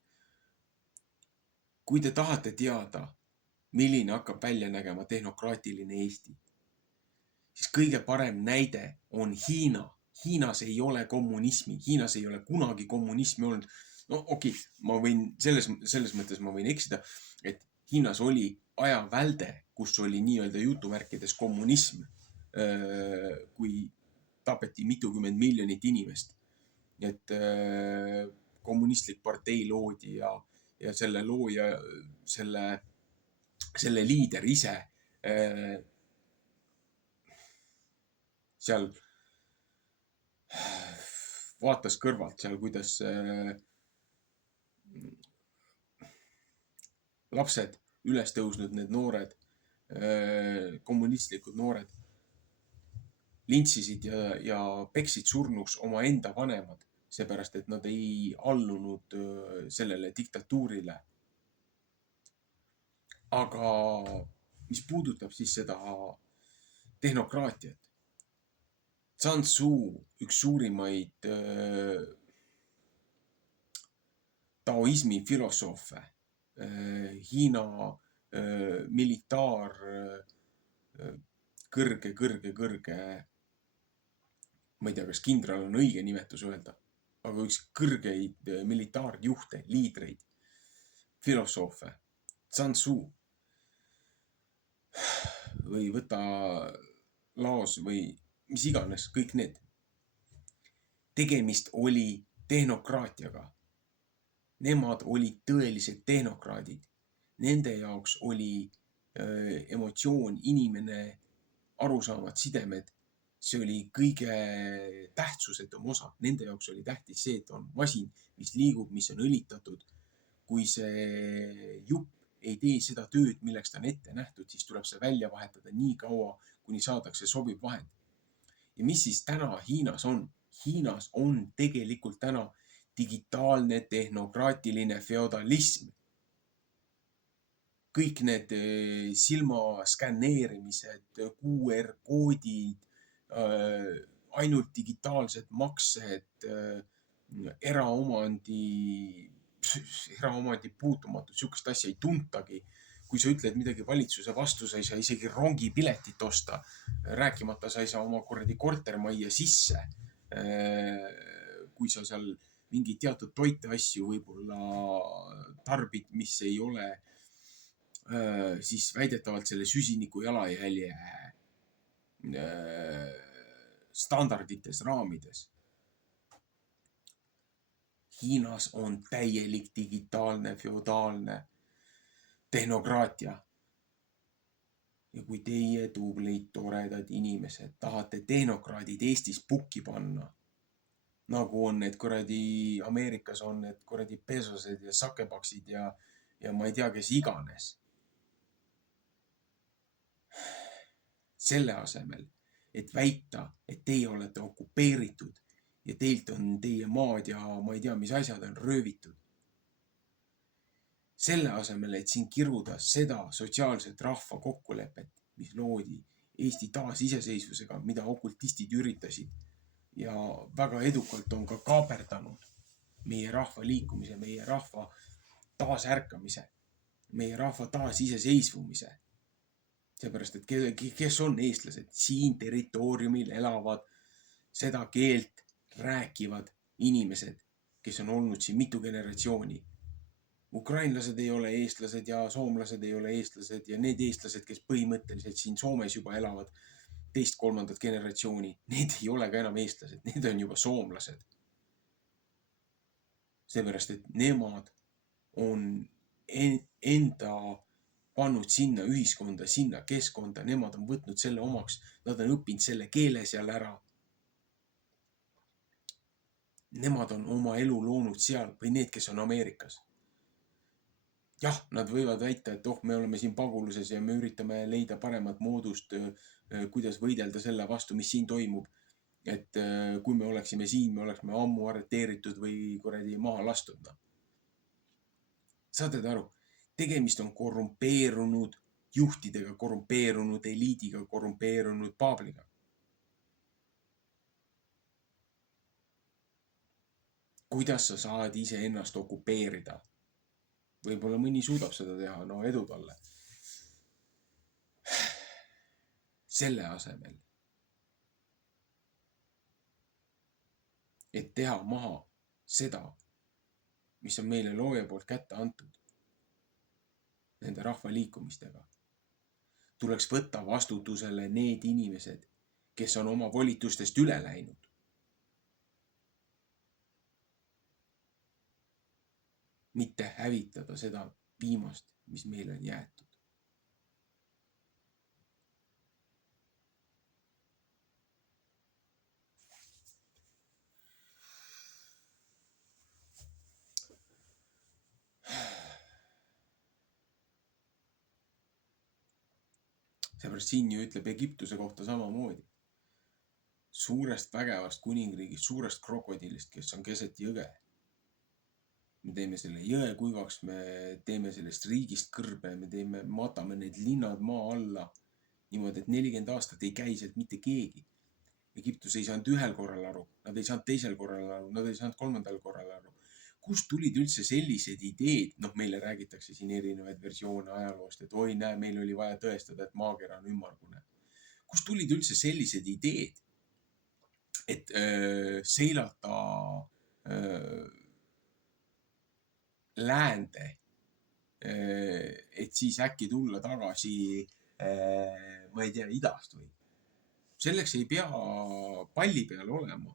Kui te tahate teada, milline hakkab välja nägema tehnokraatiline Eesti, siis kõige parem näide on Hiina. Hiinas ei ole kommunismi. Hiinas ei ole kunagi kommunismi olnud. No okei, ma võin selles mõttes ma võin eksida, et Hiinas oli ajavälde, kus oli nii-öelda jutuvärkides kommunism, kui tapeti mitukümmend miljonit inimest. Et kommunistlik partei loodi ja selle looja, selle liider ise seal vaatas kõrvalt seal, kuidas lapsed üles tõusnud, need noored, kommunistlikud noored, lintsisid ja peksid surnuks oma enda vanemad, seepärast, et nad ei allunud sellele diktatuurile. Aga mis puudutab siis seda tehnokraatiat, Sun Tzu, üks suurimaid taoismi filosoofe, Hiina militaar, kõrge, ma ei tea, kas kindral on õige nimetus öelda, aga üks kõrgeid militaarjuhte, liidreid, filosoofe, Sun Tzu või võta Laos või mis iganes, kõik need. Tegemist oli tehnokraatiaga. Nemad olid tõelised tehnokraadid. Nende jaoks oli emotsioon, inimene, arusaamad, sidemed. See oli kõige tähtsusetum osa. Nende jaoks oli tähtis see, et on masin, mis liigub, mis on õlitatud. Kui see jupp ei tee seda tööd, milleks ta on ette nähtud, siis tuleb see välja vahetada nii kaua, kuni saadakse sobiv vahend. Ja mis siis täna Hiinas on? Hiinas on tegelikult täna digitaalne tehnokraatiline feodalism. Kõik need silma skänneerimised, QR-koodid, ainult digitaalsed maksed, eraomandi puutumatud, sihukest asja ei tuntagi. Kui sa ütled midagi valitsuse vastu, sa ei saa isegi rongipiletit osta. Rääkimata sa ei saa oma kuradi kortermajja sisse. Kui sa seal mingi teatud toiteasju võib-olla tarbid, mis ei ole siis väidetavalt selle süsiniku jalajälje standardites, raamides. Hiinas on täielik digitaalne, feodaalne tehnokraatia. Ja kui teie tublid, toredad inimesed tahate tehnokraadid Eestis pukki panna, nagu on need kuradi Ameerikas on need kuradi Bezosed ja Zuckerbergid ja ma ei tea, kes iganes. Selle asemel, et väita, et teie olete okupeeritud ja teilt on teie maad ja ma ei tea, mis asjad on röövitud. Selle asemel, et siin kiruda seda sotsiaalset rahva kokkulepet, mis loodi Eesti taasiseseisvusega, mida okultistid üritasid ja väga edukalt on ka kaaperdanud meie rahva liikumise, meie rahva taasärkamise, meie rahva taasiseseisvumise. Seepärast, et kes on eestlased? Siin territooriumil elavad seda keelt rääkivad inimesed, kes on olnud siin mitu generatsiooni. Ukrainlased ei ole eestlased ja soomlased ei ole eestlased ja need eestlased, kes põhimõtteliselt siin Soomes juba elavad teist-kolmandat generatsiooni, need ei ole ka enam eestlased, need on juba soomlased. Seepärast, et nemad on enda pannud sinna ühiskonda, sinna keskkonda, nemad on võtnud selle omaks, nad on õppinud selle keele seal ära. Nemad on oma elu loonud seal või need, kes on Ameerikas. Jah, nad võivad väita, et me oleme siin paguluses ja me üritame leida paremat moodust, kuidas võidelda selle vastu, mis siin toimub. Et kui me oleksime siin, me oleksime ammu arreteeritud või kuradi maha lastud. Saate aru? Tegemist on korrumpeerunud juhtidega, korrumpeerunud eliidiga, korrumpeerunud paabliga. Kuidas sa saad ise ennast okupeerida? Võib-olla mõni suudab seda teha, no edu talle. Selle asemel, et teha maha seda, mis on meile looja poolt kätte antud, nende rahvaliikumistega, tuleks võtta vastutusele need inimesed, kes on oma volitustest üle läinud. Mitte hävitada seda viimast, mis meile on jäetud. Seepärast siin ju ütleb Egiptuse kohta samamoodi. Suurest vägevast kuningriigist, suurest krokodillist, kes on keset jõge. Me teeme selle jõe kuivaks, me teeme sellest riigist kõrbe, me matame need linnad maa alla niimoodi, et 40 aastat ei käi sealt mitte keegi. Egiptus ei saanud ühel korral aru, nad ei saanud teisel korral aru, nad ei saanud kolmandal korral aru. kust tulid üldse sellised ideed, meile räägitakse siin erinevaid versioone ajaloost, et oi, näe, meil oli vaja tõestada, et maakera on ümmargune. Kust tulid üldse sellised ideed, et seilata läände, et siis äkki tulla tagasi, ma ei tea, idast või? Selleks ei pea palli peal olema,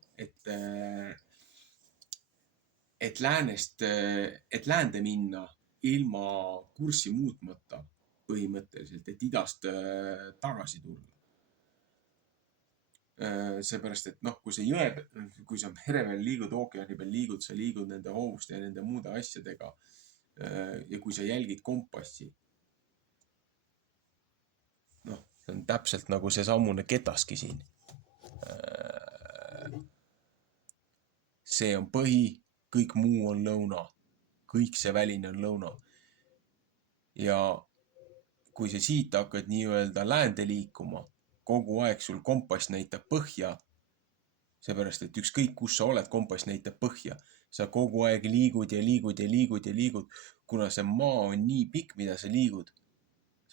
et läände minna ilma kurssi muutmata põhimõtteliselt, et idast tagasi tulla. Seepärast, et kui sa kui sa mere peal liigud, ookeani peal liigud, sa liigud nende hoovuste ja nende muude asjadega. Ja kui sa jälgid kompassi, see on täpselt nagu see sammune ketaski siin. See on põhi, kõik muu on lõuna. Kõik see väline on lõuna. Ja kui sa siit hakkad nii-öelda läände liikuma, kogu aeg sul kompass näitab põhja, seepärast, et ükskõik kus sa oled, kompass näitab põhja. Sa kogu aeg liigud ja liigud ja liigud ja liigud, kuna see maa on nii pikk, mida sa liigud.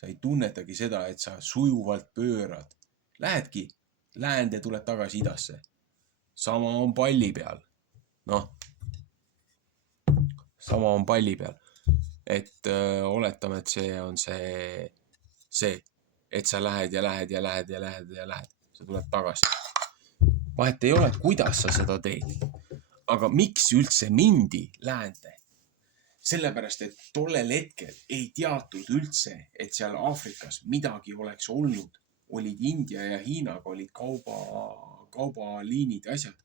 Sa ei tunnetagi seda, et sa sujuvalt pöörad. Lähedki läände, tuled tagasi idasse. Sama on palli peal. Sama on palli peal. Et oletame, et see on see, et sa lähed ja lähed ja lähed ja lähed ja lähed. Sa tuled tagasi. Vahet ei ole, kuidas sa seda teed. Aga miks üldse mindi läände? Sellepärast, et tollel hetkel ei teatud üldse, et seal Aafrikas midagi oleks olnud. Olid India ja Hiinaga olid kaubaliinid ja asjad,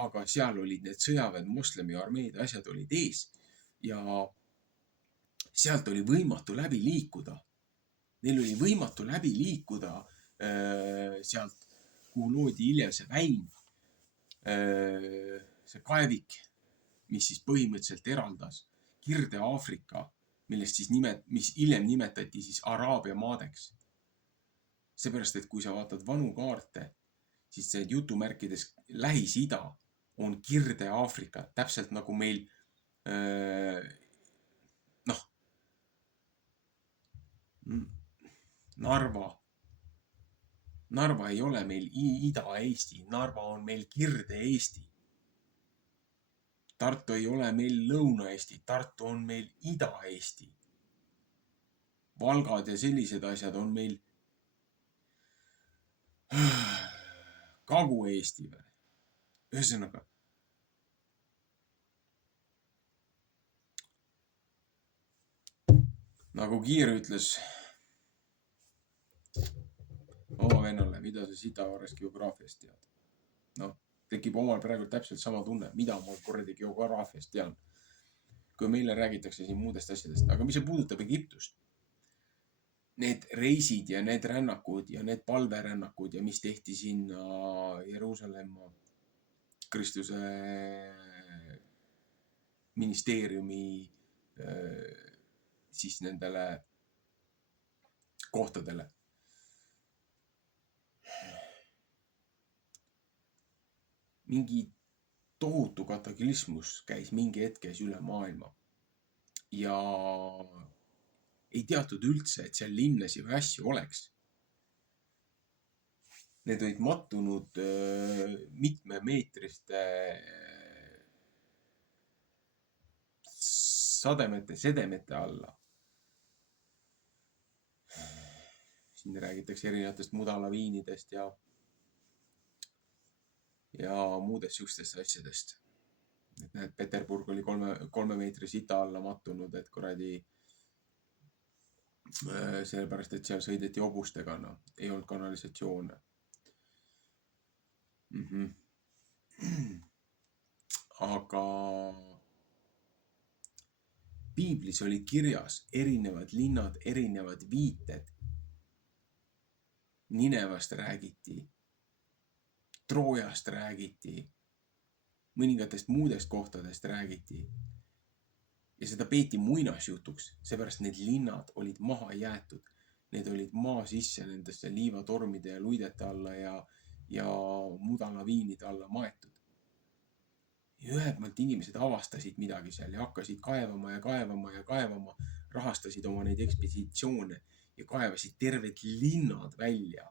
aga seal olid need sõjaväed, moslemi armeed, asjad olid ees ja sealt oli võimatu läbi liikuda. Neil oli võimatu läbi liikuda sealt, kuhu loodi hiljem see väin, see kaevik, mis siis põhimõtteliselt eraldas Kirde-Aafrika, mis hiljem nimetati siis Araabia maadeks. Seepärast, et kui sa vaatad vanu kaarte, siis see jutumärkides Lähis-Ida on Kirde-Aafrika, täpselt nagu meil Narva ei ole meil Ida-Eesti, Narva on meil Kirde-Eesti. Tartu ei ole meil Lõuna-Eesti, Tartu on meil Ida-Eesti. Valgad ja sellised asjad on meil Kagu-Eesti või. Ühesõnaga. Nagu Kiir ütles oma vennale, mida sa Sitavaares geograafiast tead. Tekib omal praegu täpselt sama tunne, mida ma korredi geograafiast tean. Kui meile räägitakse siin muudest asjadest. Aga mis see puudutab Egiptust? Need reisid ja need rännakud ja need palverännakud ja mis tehti sinna Jeruusalemma Kristuse ministeeriumi siis nendele kohtadele. Mingi tohutu kataklismus käis mingi hetkes üle maailma ja ei teatud üldse, et seal linnasi või asju oleks. Need olid mattunud mitmemeetriste sedemete alla. Siin räägitakse erinevatest mudalaviinidest ja muudest sihukestest asjadest. Et näed, Peterburg oli 3 meetri sita alla mattunud, et kuradi sellepärast, et seal sõideti hobustega, ei olnud kanalisatsioone. Aga piiblis olid kirjas erinevad linnad, erinevad viited. Ninevast räägiti, Troojast räägiti, mõningatest muudest kohtadest räägiti. Ja seda peeti muinasjutuks, seepärast need linnad olid maha jäetud. Need olid maa sisse nendesse liivatormide ja luidete alla ja mudalaviinide alla maetud. Ja ühelt maalt inimesed avastasid midagi seal ja hakkasid kaevama ja kaevama ja kaevama, rahastasid oma neid ekspeditsioone ja kaevasid terved linnad välja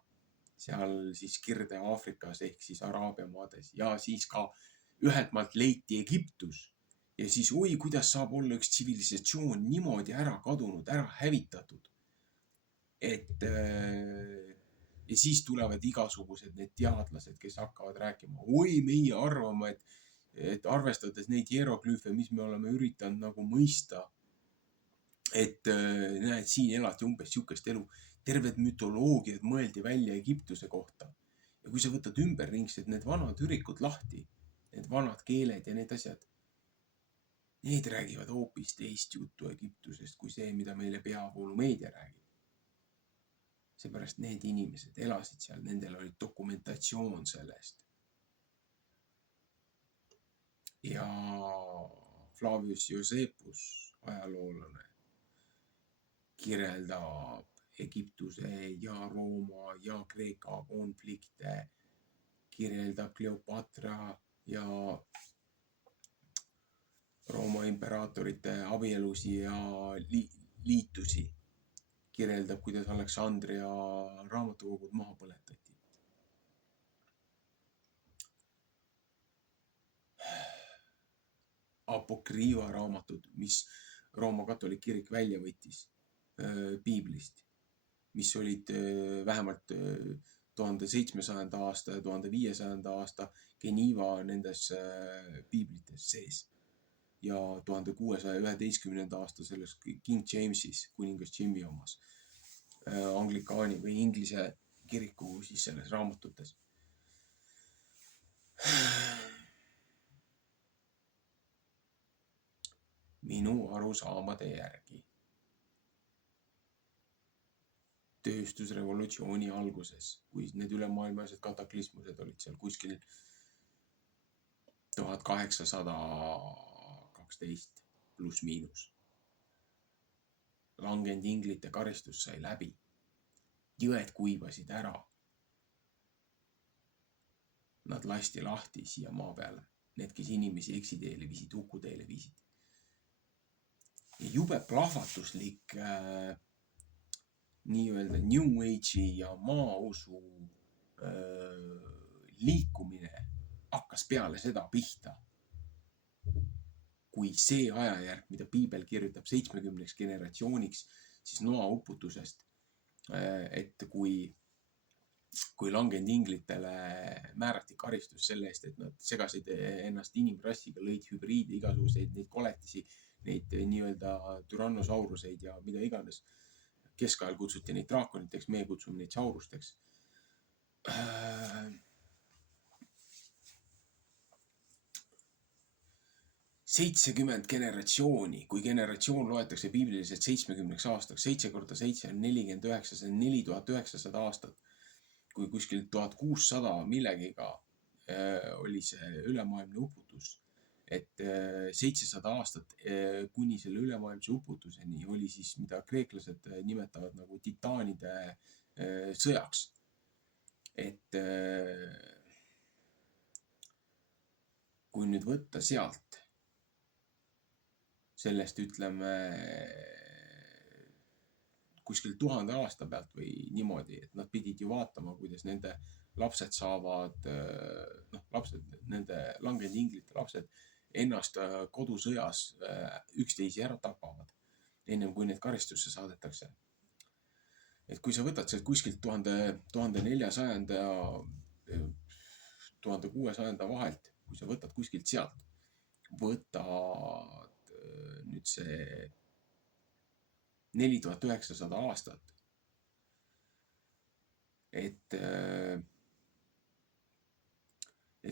seal siis Kirde-Aafrikas ehk siis Araabia maades ja siis ka ühelt maalt leiti Egiptus ja siis oi, kuidas saab olla üks tsivilisatsioon niimoodi ära kadunud, ära hävitatud. Et ja siis tulevad igasugused need teadlased, kes hakkavad rääkima, oi, meie arvame, et arvestades neid hieroglüüfe, mis me oleme üritanud nagu mõista, et näed, siin elati umbes sihukest elu, terved mütoloogiad mõeldi välja Egiptuse kohta. Ja kui sa võtad ümberringsed need vanad ürikud lahti, need vanad keeled ja need asjad, need räägivad hoopis teist juttu Egiptusest kui see, mida meile peavoolumeedia räägib. Seepärast need inimesed elasid seal, nendel oli dokumentatsioon sellest. Ja Flavius Josephus, ajaloolane, kirjeldab Egiptuse ja Rooma ja Kreeka konflikte, kirjeldab Kleopatra ja Rooma imperaatorite abielusi ja liitusi, kirjeldab, kuidas Aleksandria raamatukogud maha põletati. Apokriiva raamatud, mis Rooma katoliik kirik välja võttis piiblist, mis olid vähemalt 1700. aasta ja 1500. aasta Geneva nendes piiblites sees ja 1611. aasta selles King Jamesis, kuningas Jimmy omas, anglikaani või inglise kiriku siis selles raamatutes. Minu arusaamade järgi tööstusrevolutsiooni alguses, kui need ülemaailmalised kataklismused olid seal kuskil 1812 pluss miinus. Langenud inglite karistus sai läbi. Jõed kuivasid ära. Nad lasti lahti siia maa peale. Need, kes inimesi eksiteele viisid, hukuteele viisid. Ja jube plahvatuslik nii-öelda New Age'i ja maausu liikumine hakkas peale seda pihta, kui see ajajärk, mida piibel kirjutab 70 generatsiooniks, siis noauputusest, et kui langenud inglitele määrati karistus selle eest, et nad segasid ennast inimrassiga, lõid hübriide, igasuguseid neid koletisi, neid nii-öelda tyrannosauruseid ja mida iganes. Keskajal kutsuti neid draakoniteks, meie kutsume neid saurusteks. 70 generatsiooni, kui generatsioon loetakse piibliliselt 70 aastaks, 7 korda 7 on 49, see on 4900 aastat. Kui kuskil 1600 millegiga oli see ülemaailmne uputus, et 700 aastat kuni selle ülemaailmse uputuseni oli siis, mida kreeklased nimetavad nagu titaanide sõjaks. Et kui nüüd võtta sealt, sellest ütleme kuskil 1000 aasta pealt või niimoodi, et nad pidid ju vaatama, kuidas nende lapsed saavad, nende langenud inglite lapsed ennast kodusõjas üksteisi ära tapavad, ennem kui need karistusse saadetakse. Et kui sa võtad sealt kuskilt 1400 ja 1600 vahelt, kui sa võtad kuskilt sealt, võtad nüüd see 4900 aastat, et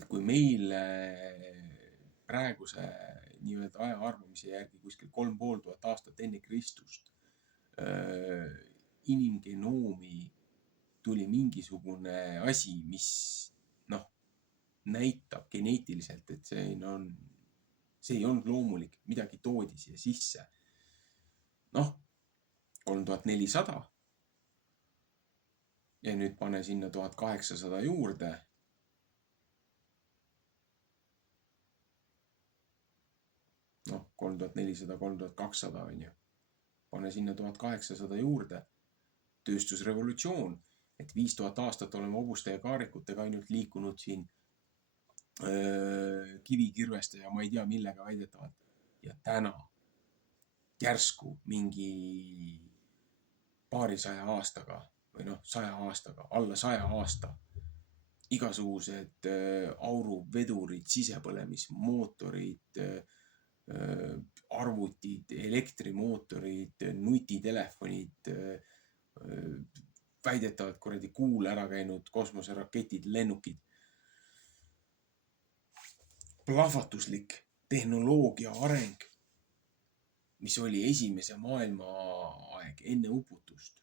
kui meil praeguse nii-öelda aja arvamise järgi kuskil 3500 aastat enne Kristust inimgenoomi tuli mingisugune asi, mis näitab geneetiliselt, et see ei olnud loomulik, midagi toodi siia sisse. 3400 ja nüüd pane sinna 1800 juurde. 3400, 3200 on ju. Pane sinna 1800 juurde. Tööstusrevolutsioon, et 5000 aastat oleme hobuste ja kaarikutega ainult liikunud siin kivikirveste ja ma ei tea millega väidetavalt. Ja täna järsku mingi paarisaja aastaga või 100 aastaga, alla 100 aasta igasugused auruvedurid, sisepõlemismootorid, arvutid, elektrimootorid, nutitelefonid, väidetavalt kuradi kuul ära käinud kosmoseraketid, lennukid. Plahvatuslik tehnoloogia areng, mis oli esimese maailmaaeg enne uputust.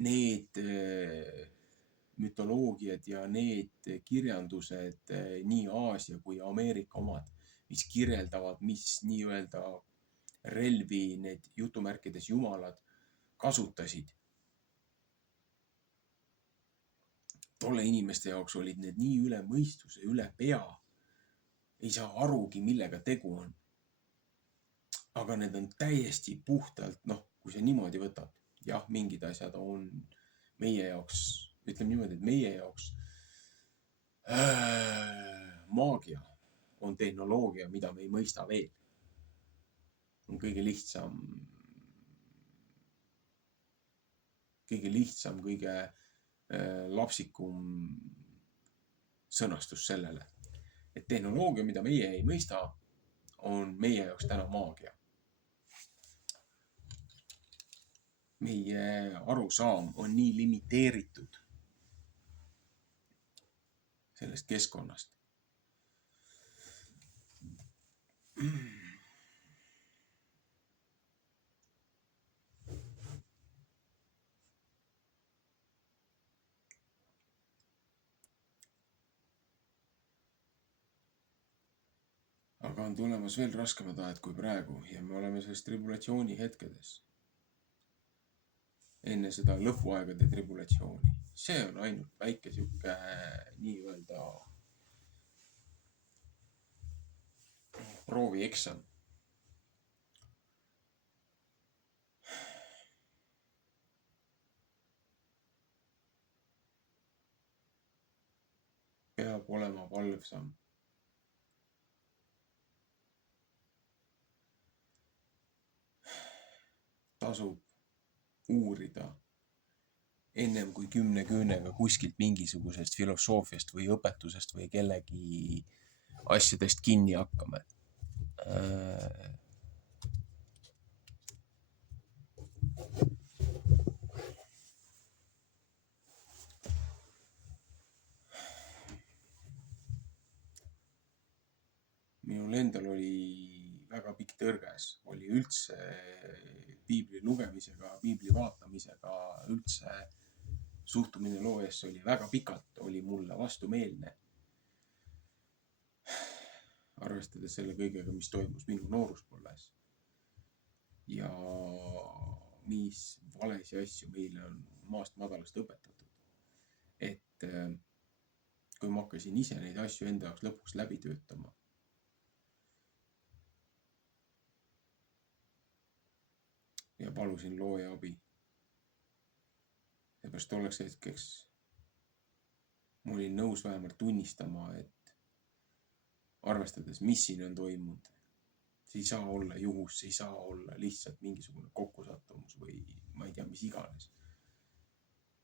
Need mütoloogiad ja need kirjandused, nii Aasia kui Ameerika omad, mis kirjeldavad, mis nii-öelda relvi need jutumärkides jumalad kasutasid. Tolle inimeste jaoks olid need nii üle mõistuse, üle pea. Ei saa arugi, millega tegu on. Aga need on täiesti puhtalt, kui see niimoodi võtab. Jah, mingid asjad on meie jaoks, ütleme niimoodi, et meie jaoks maagia on tehnoloogia, mida me ei mõista veel. On kõige lihtsam, kõige lapsikum sõnastus sellele. Et tehnoloogia, mida meie ei mõista, on meie jaoks täna maagia. Meie arusaam on nii limiteeritud sellest keskkonnast. Aga on tulemas veel raskemad ajad kui praegu ja me oleme selles tribulatsiooni hetkedes. Enne seda lõpuaegade tribulatsiooni. See on ainult väike siuke nii-öelda proovieksam. Peab olema valvsam. Tasub uurida ennem kui 10 küünega kuskilt mingisugusest filosoofiast või õpetusest või kellegi asjadest kinni hakkame. Minul endal oli väga pikk tõrges, oli üldse piibli lugemisega, piibli vaatamisega, üldse suhtumine loo ees oli väga pikalt, oli mulle vastumeelne. Arvestades selle kõigega, mis toimus minu nooruspolles. Ja mis valesi asju meile on maast madalast õpetatud. Et kui ma hakkasin ise neid asju enda jaoks lõpuks läbi töötama, ja palusin looja abi. Seepärast tolleks hetkeks ma olin nõus vähemalt tunnistama, et arvestades, mis siin on toimunud, see ei saa olla juhus, see ei saa olla lihtsalt mingisugune kokkusattumus või ma ei tea, mis iganes.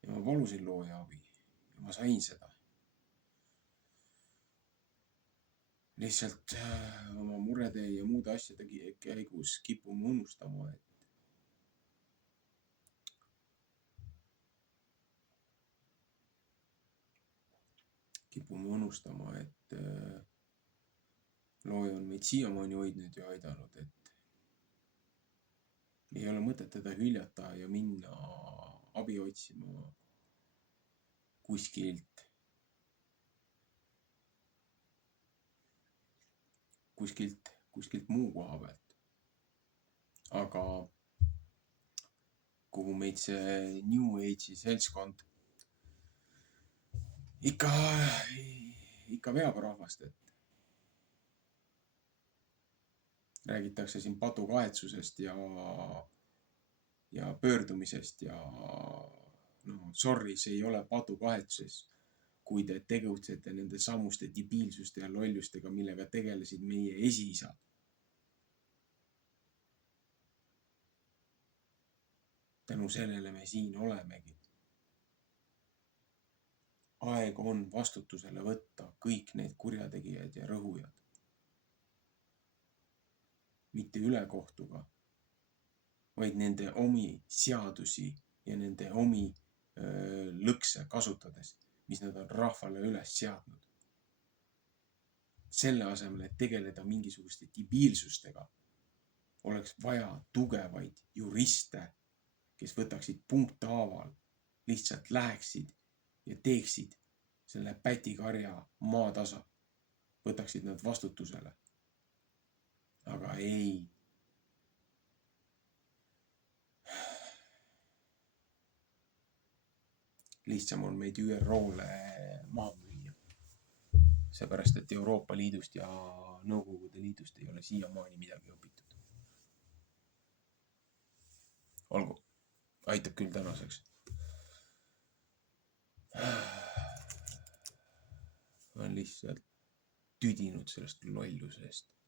Ja ma palusin looja abi ja ma sain seda. Lihtsalt oma murede ja muude asjade käigus kipume unustama, et looja on meid siiamaani hoidnud ja aidanud, et ei ole mõtet teda hüljata ja minna abi otsima kuskilt muu koha pealt. Aga kuhu meid see New Age'i seltskond ikka veab rahvast, et räägitakse siin patukahetsusest ja pöördumisest ja no sorry, see ei ole patukahetsus, kui te tegutsete nende samuste debiilsuste ja lollustega, millega tegelesid meie esiisad. Tänu sellele me siin olemegi. Aeg on vastutusele võtta kõik need kurjategijad ja rõhujad. Mitte ülekohtuga, vaid nende omi seadusi ja nende omi lõkse kasutades, mis nad on rahvale üles seadnud. Selle asemel, et tegeleda mingisuguste debiilsustega, oleks vaja tugevaid juriste, kes võtaksid punkthaaval, lihtsalt läheksid ja teeksid selle pätikarja maatasa, võtaksid nad vastutusele. Aga ei. Lihtsam on meid ÜRO-le maha müüa. Seepärast, et Euroopa Liidust ja Nõukogude Liidust ei ole siiamaani midagi õpitud. Olgu, aitab küll tänaseks. Ma olen lihtsalt tüdinud sellest lollusest.